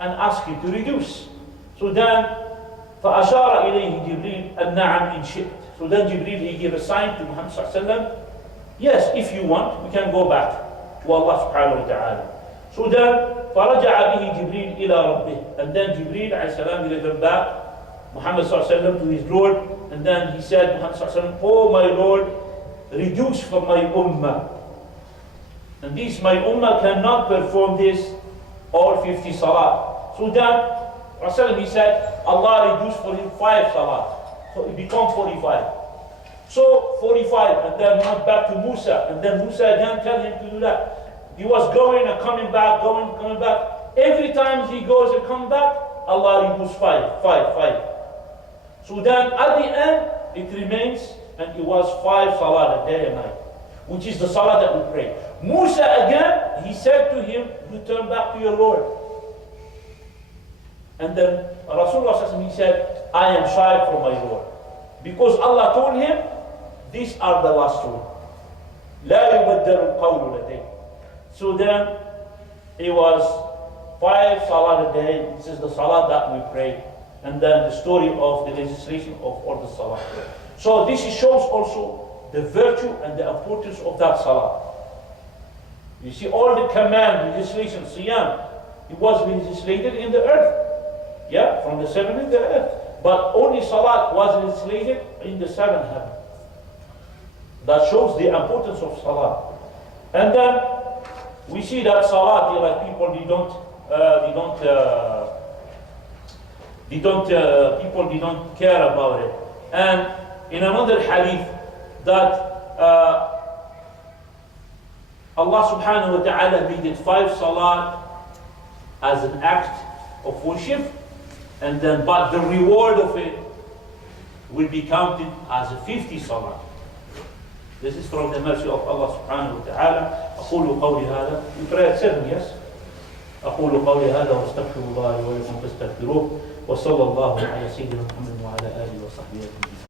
ask him to reduce. So then فأشار إليه جبريل النعم إن شئت. So then Jibreel, he gave a sign to Muhammad sallallahu alaihi wasallam. Yes, if you want, we can go back to Allah subhanahu wa ta'ala. So then فرجع به جبريل إلى ربه. And then Jibreel alayhi salam returned back Muhammad sallallahu alaihi wasallam to his Lord. And then he said, Muhammad sallallahu alaihi wasallam, oh my Lord, reduce from my ummah. And this my ummah cannot perform this all 50 salat. So then Rasul, he said, Allah reduced for him 5 salat. So it became 45. So 45, and then went back to Musa, and then Musa again tell him to do that. He was going and coming back, coming back. Every time he goes and comes back, Allah reduced 5. So then at the end, it remains, and it was 5 salat a day and night, which is the salah that we pray. Musa again, he said to him, return back to your Lord. And then Rasulullah, he said, I am shy from my Lord. Because Allah told him, these are the last one. لا يبدل القول لدي. So then, it was 5 salat a day. This is the salah that we pray. And then the story of the legislation of all the salah. So this shows also the virtue and the importance of that salah. You see, all the command, legislation, siyam, it was legislated in the earth. Yeah, from the 7th in the earth. But only salat was legislated in the 7th heaven. That shows the importance of salah. And then we see that salat, people people don't care about it. And in another hadith that Allah subhanahu wa ta'ala made it 5 salat as an act of worship, and then but the reward of it will be counted as a 50 salat. This is from the mercy of Allah subhanahu wa ta'ala. أقول قولي هذا. We pray at 7, yes? أقول قولي هذا واستغفر الله لي ولكم فاستغفروه وصلى الله على سيدنا محمد وعلى آله وصحبه أجمعين.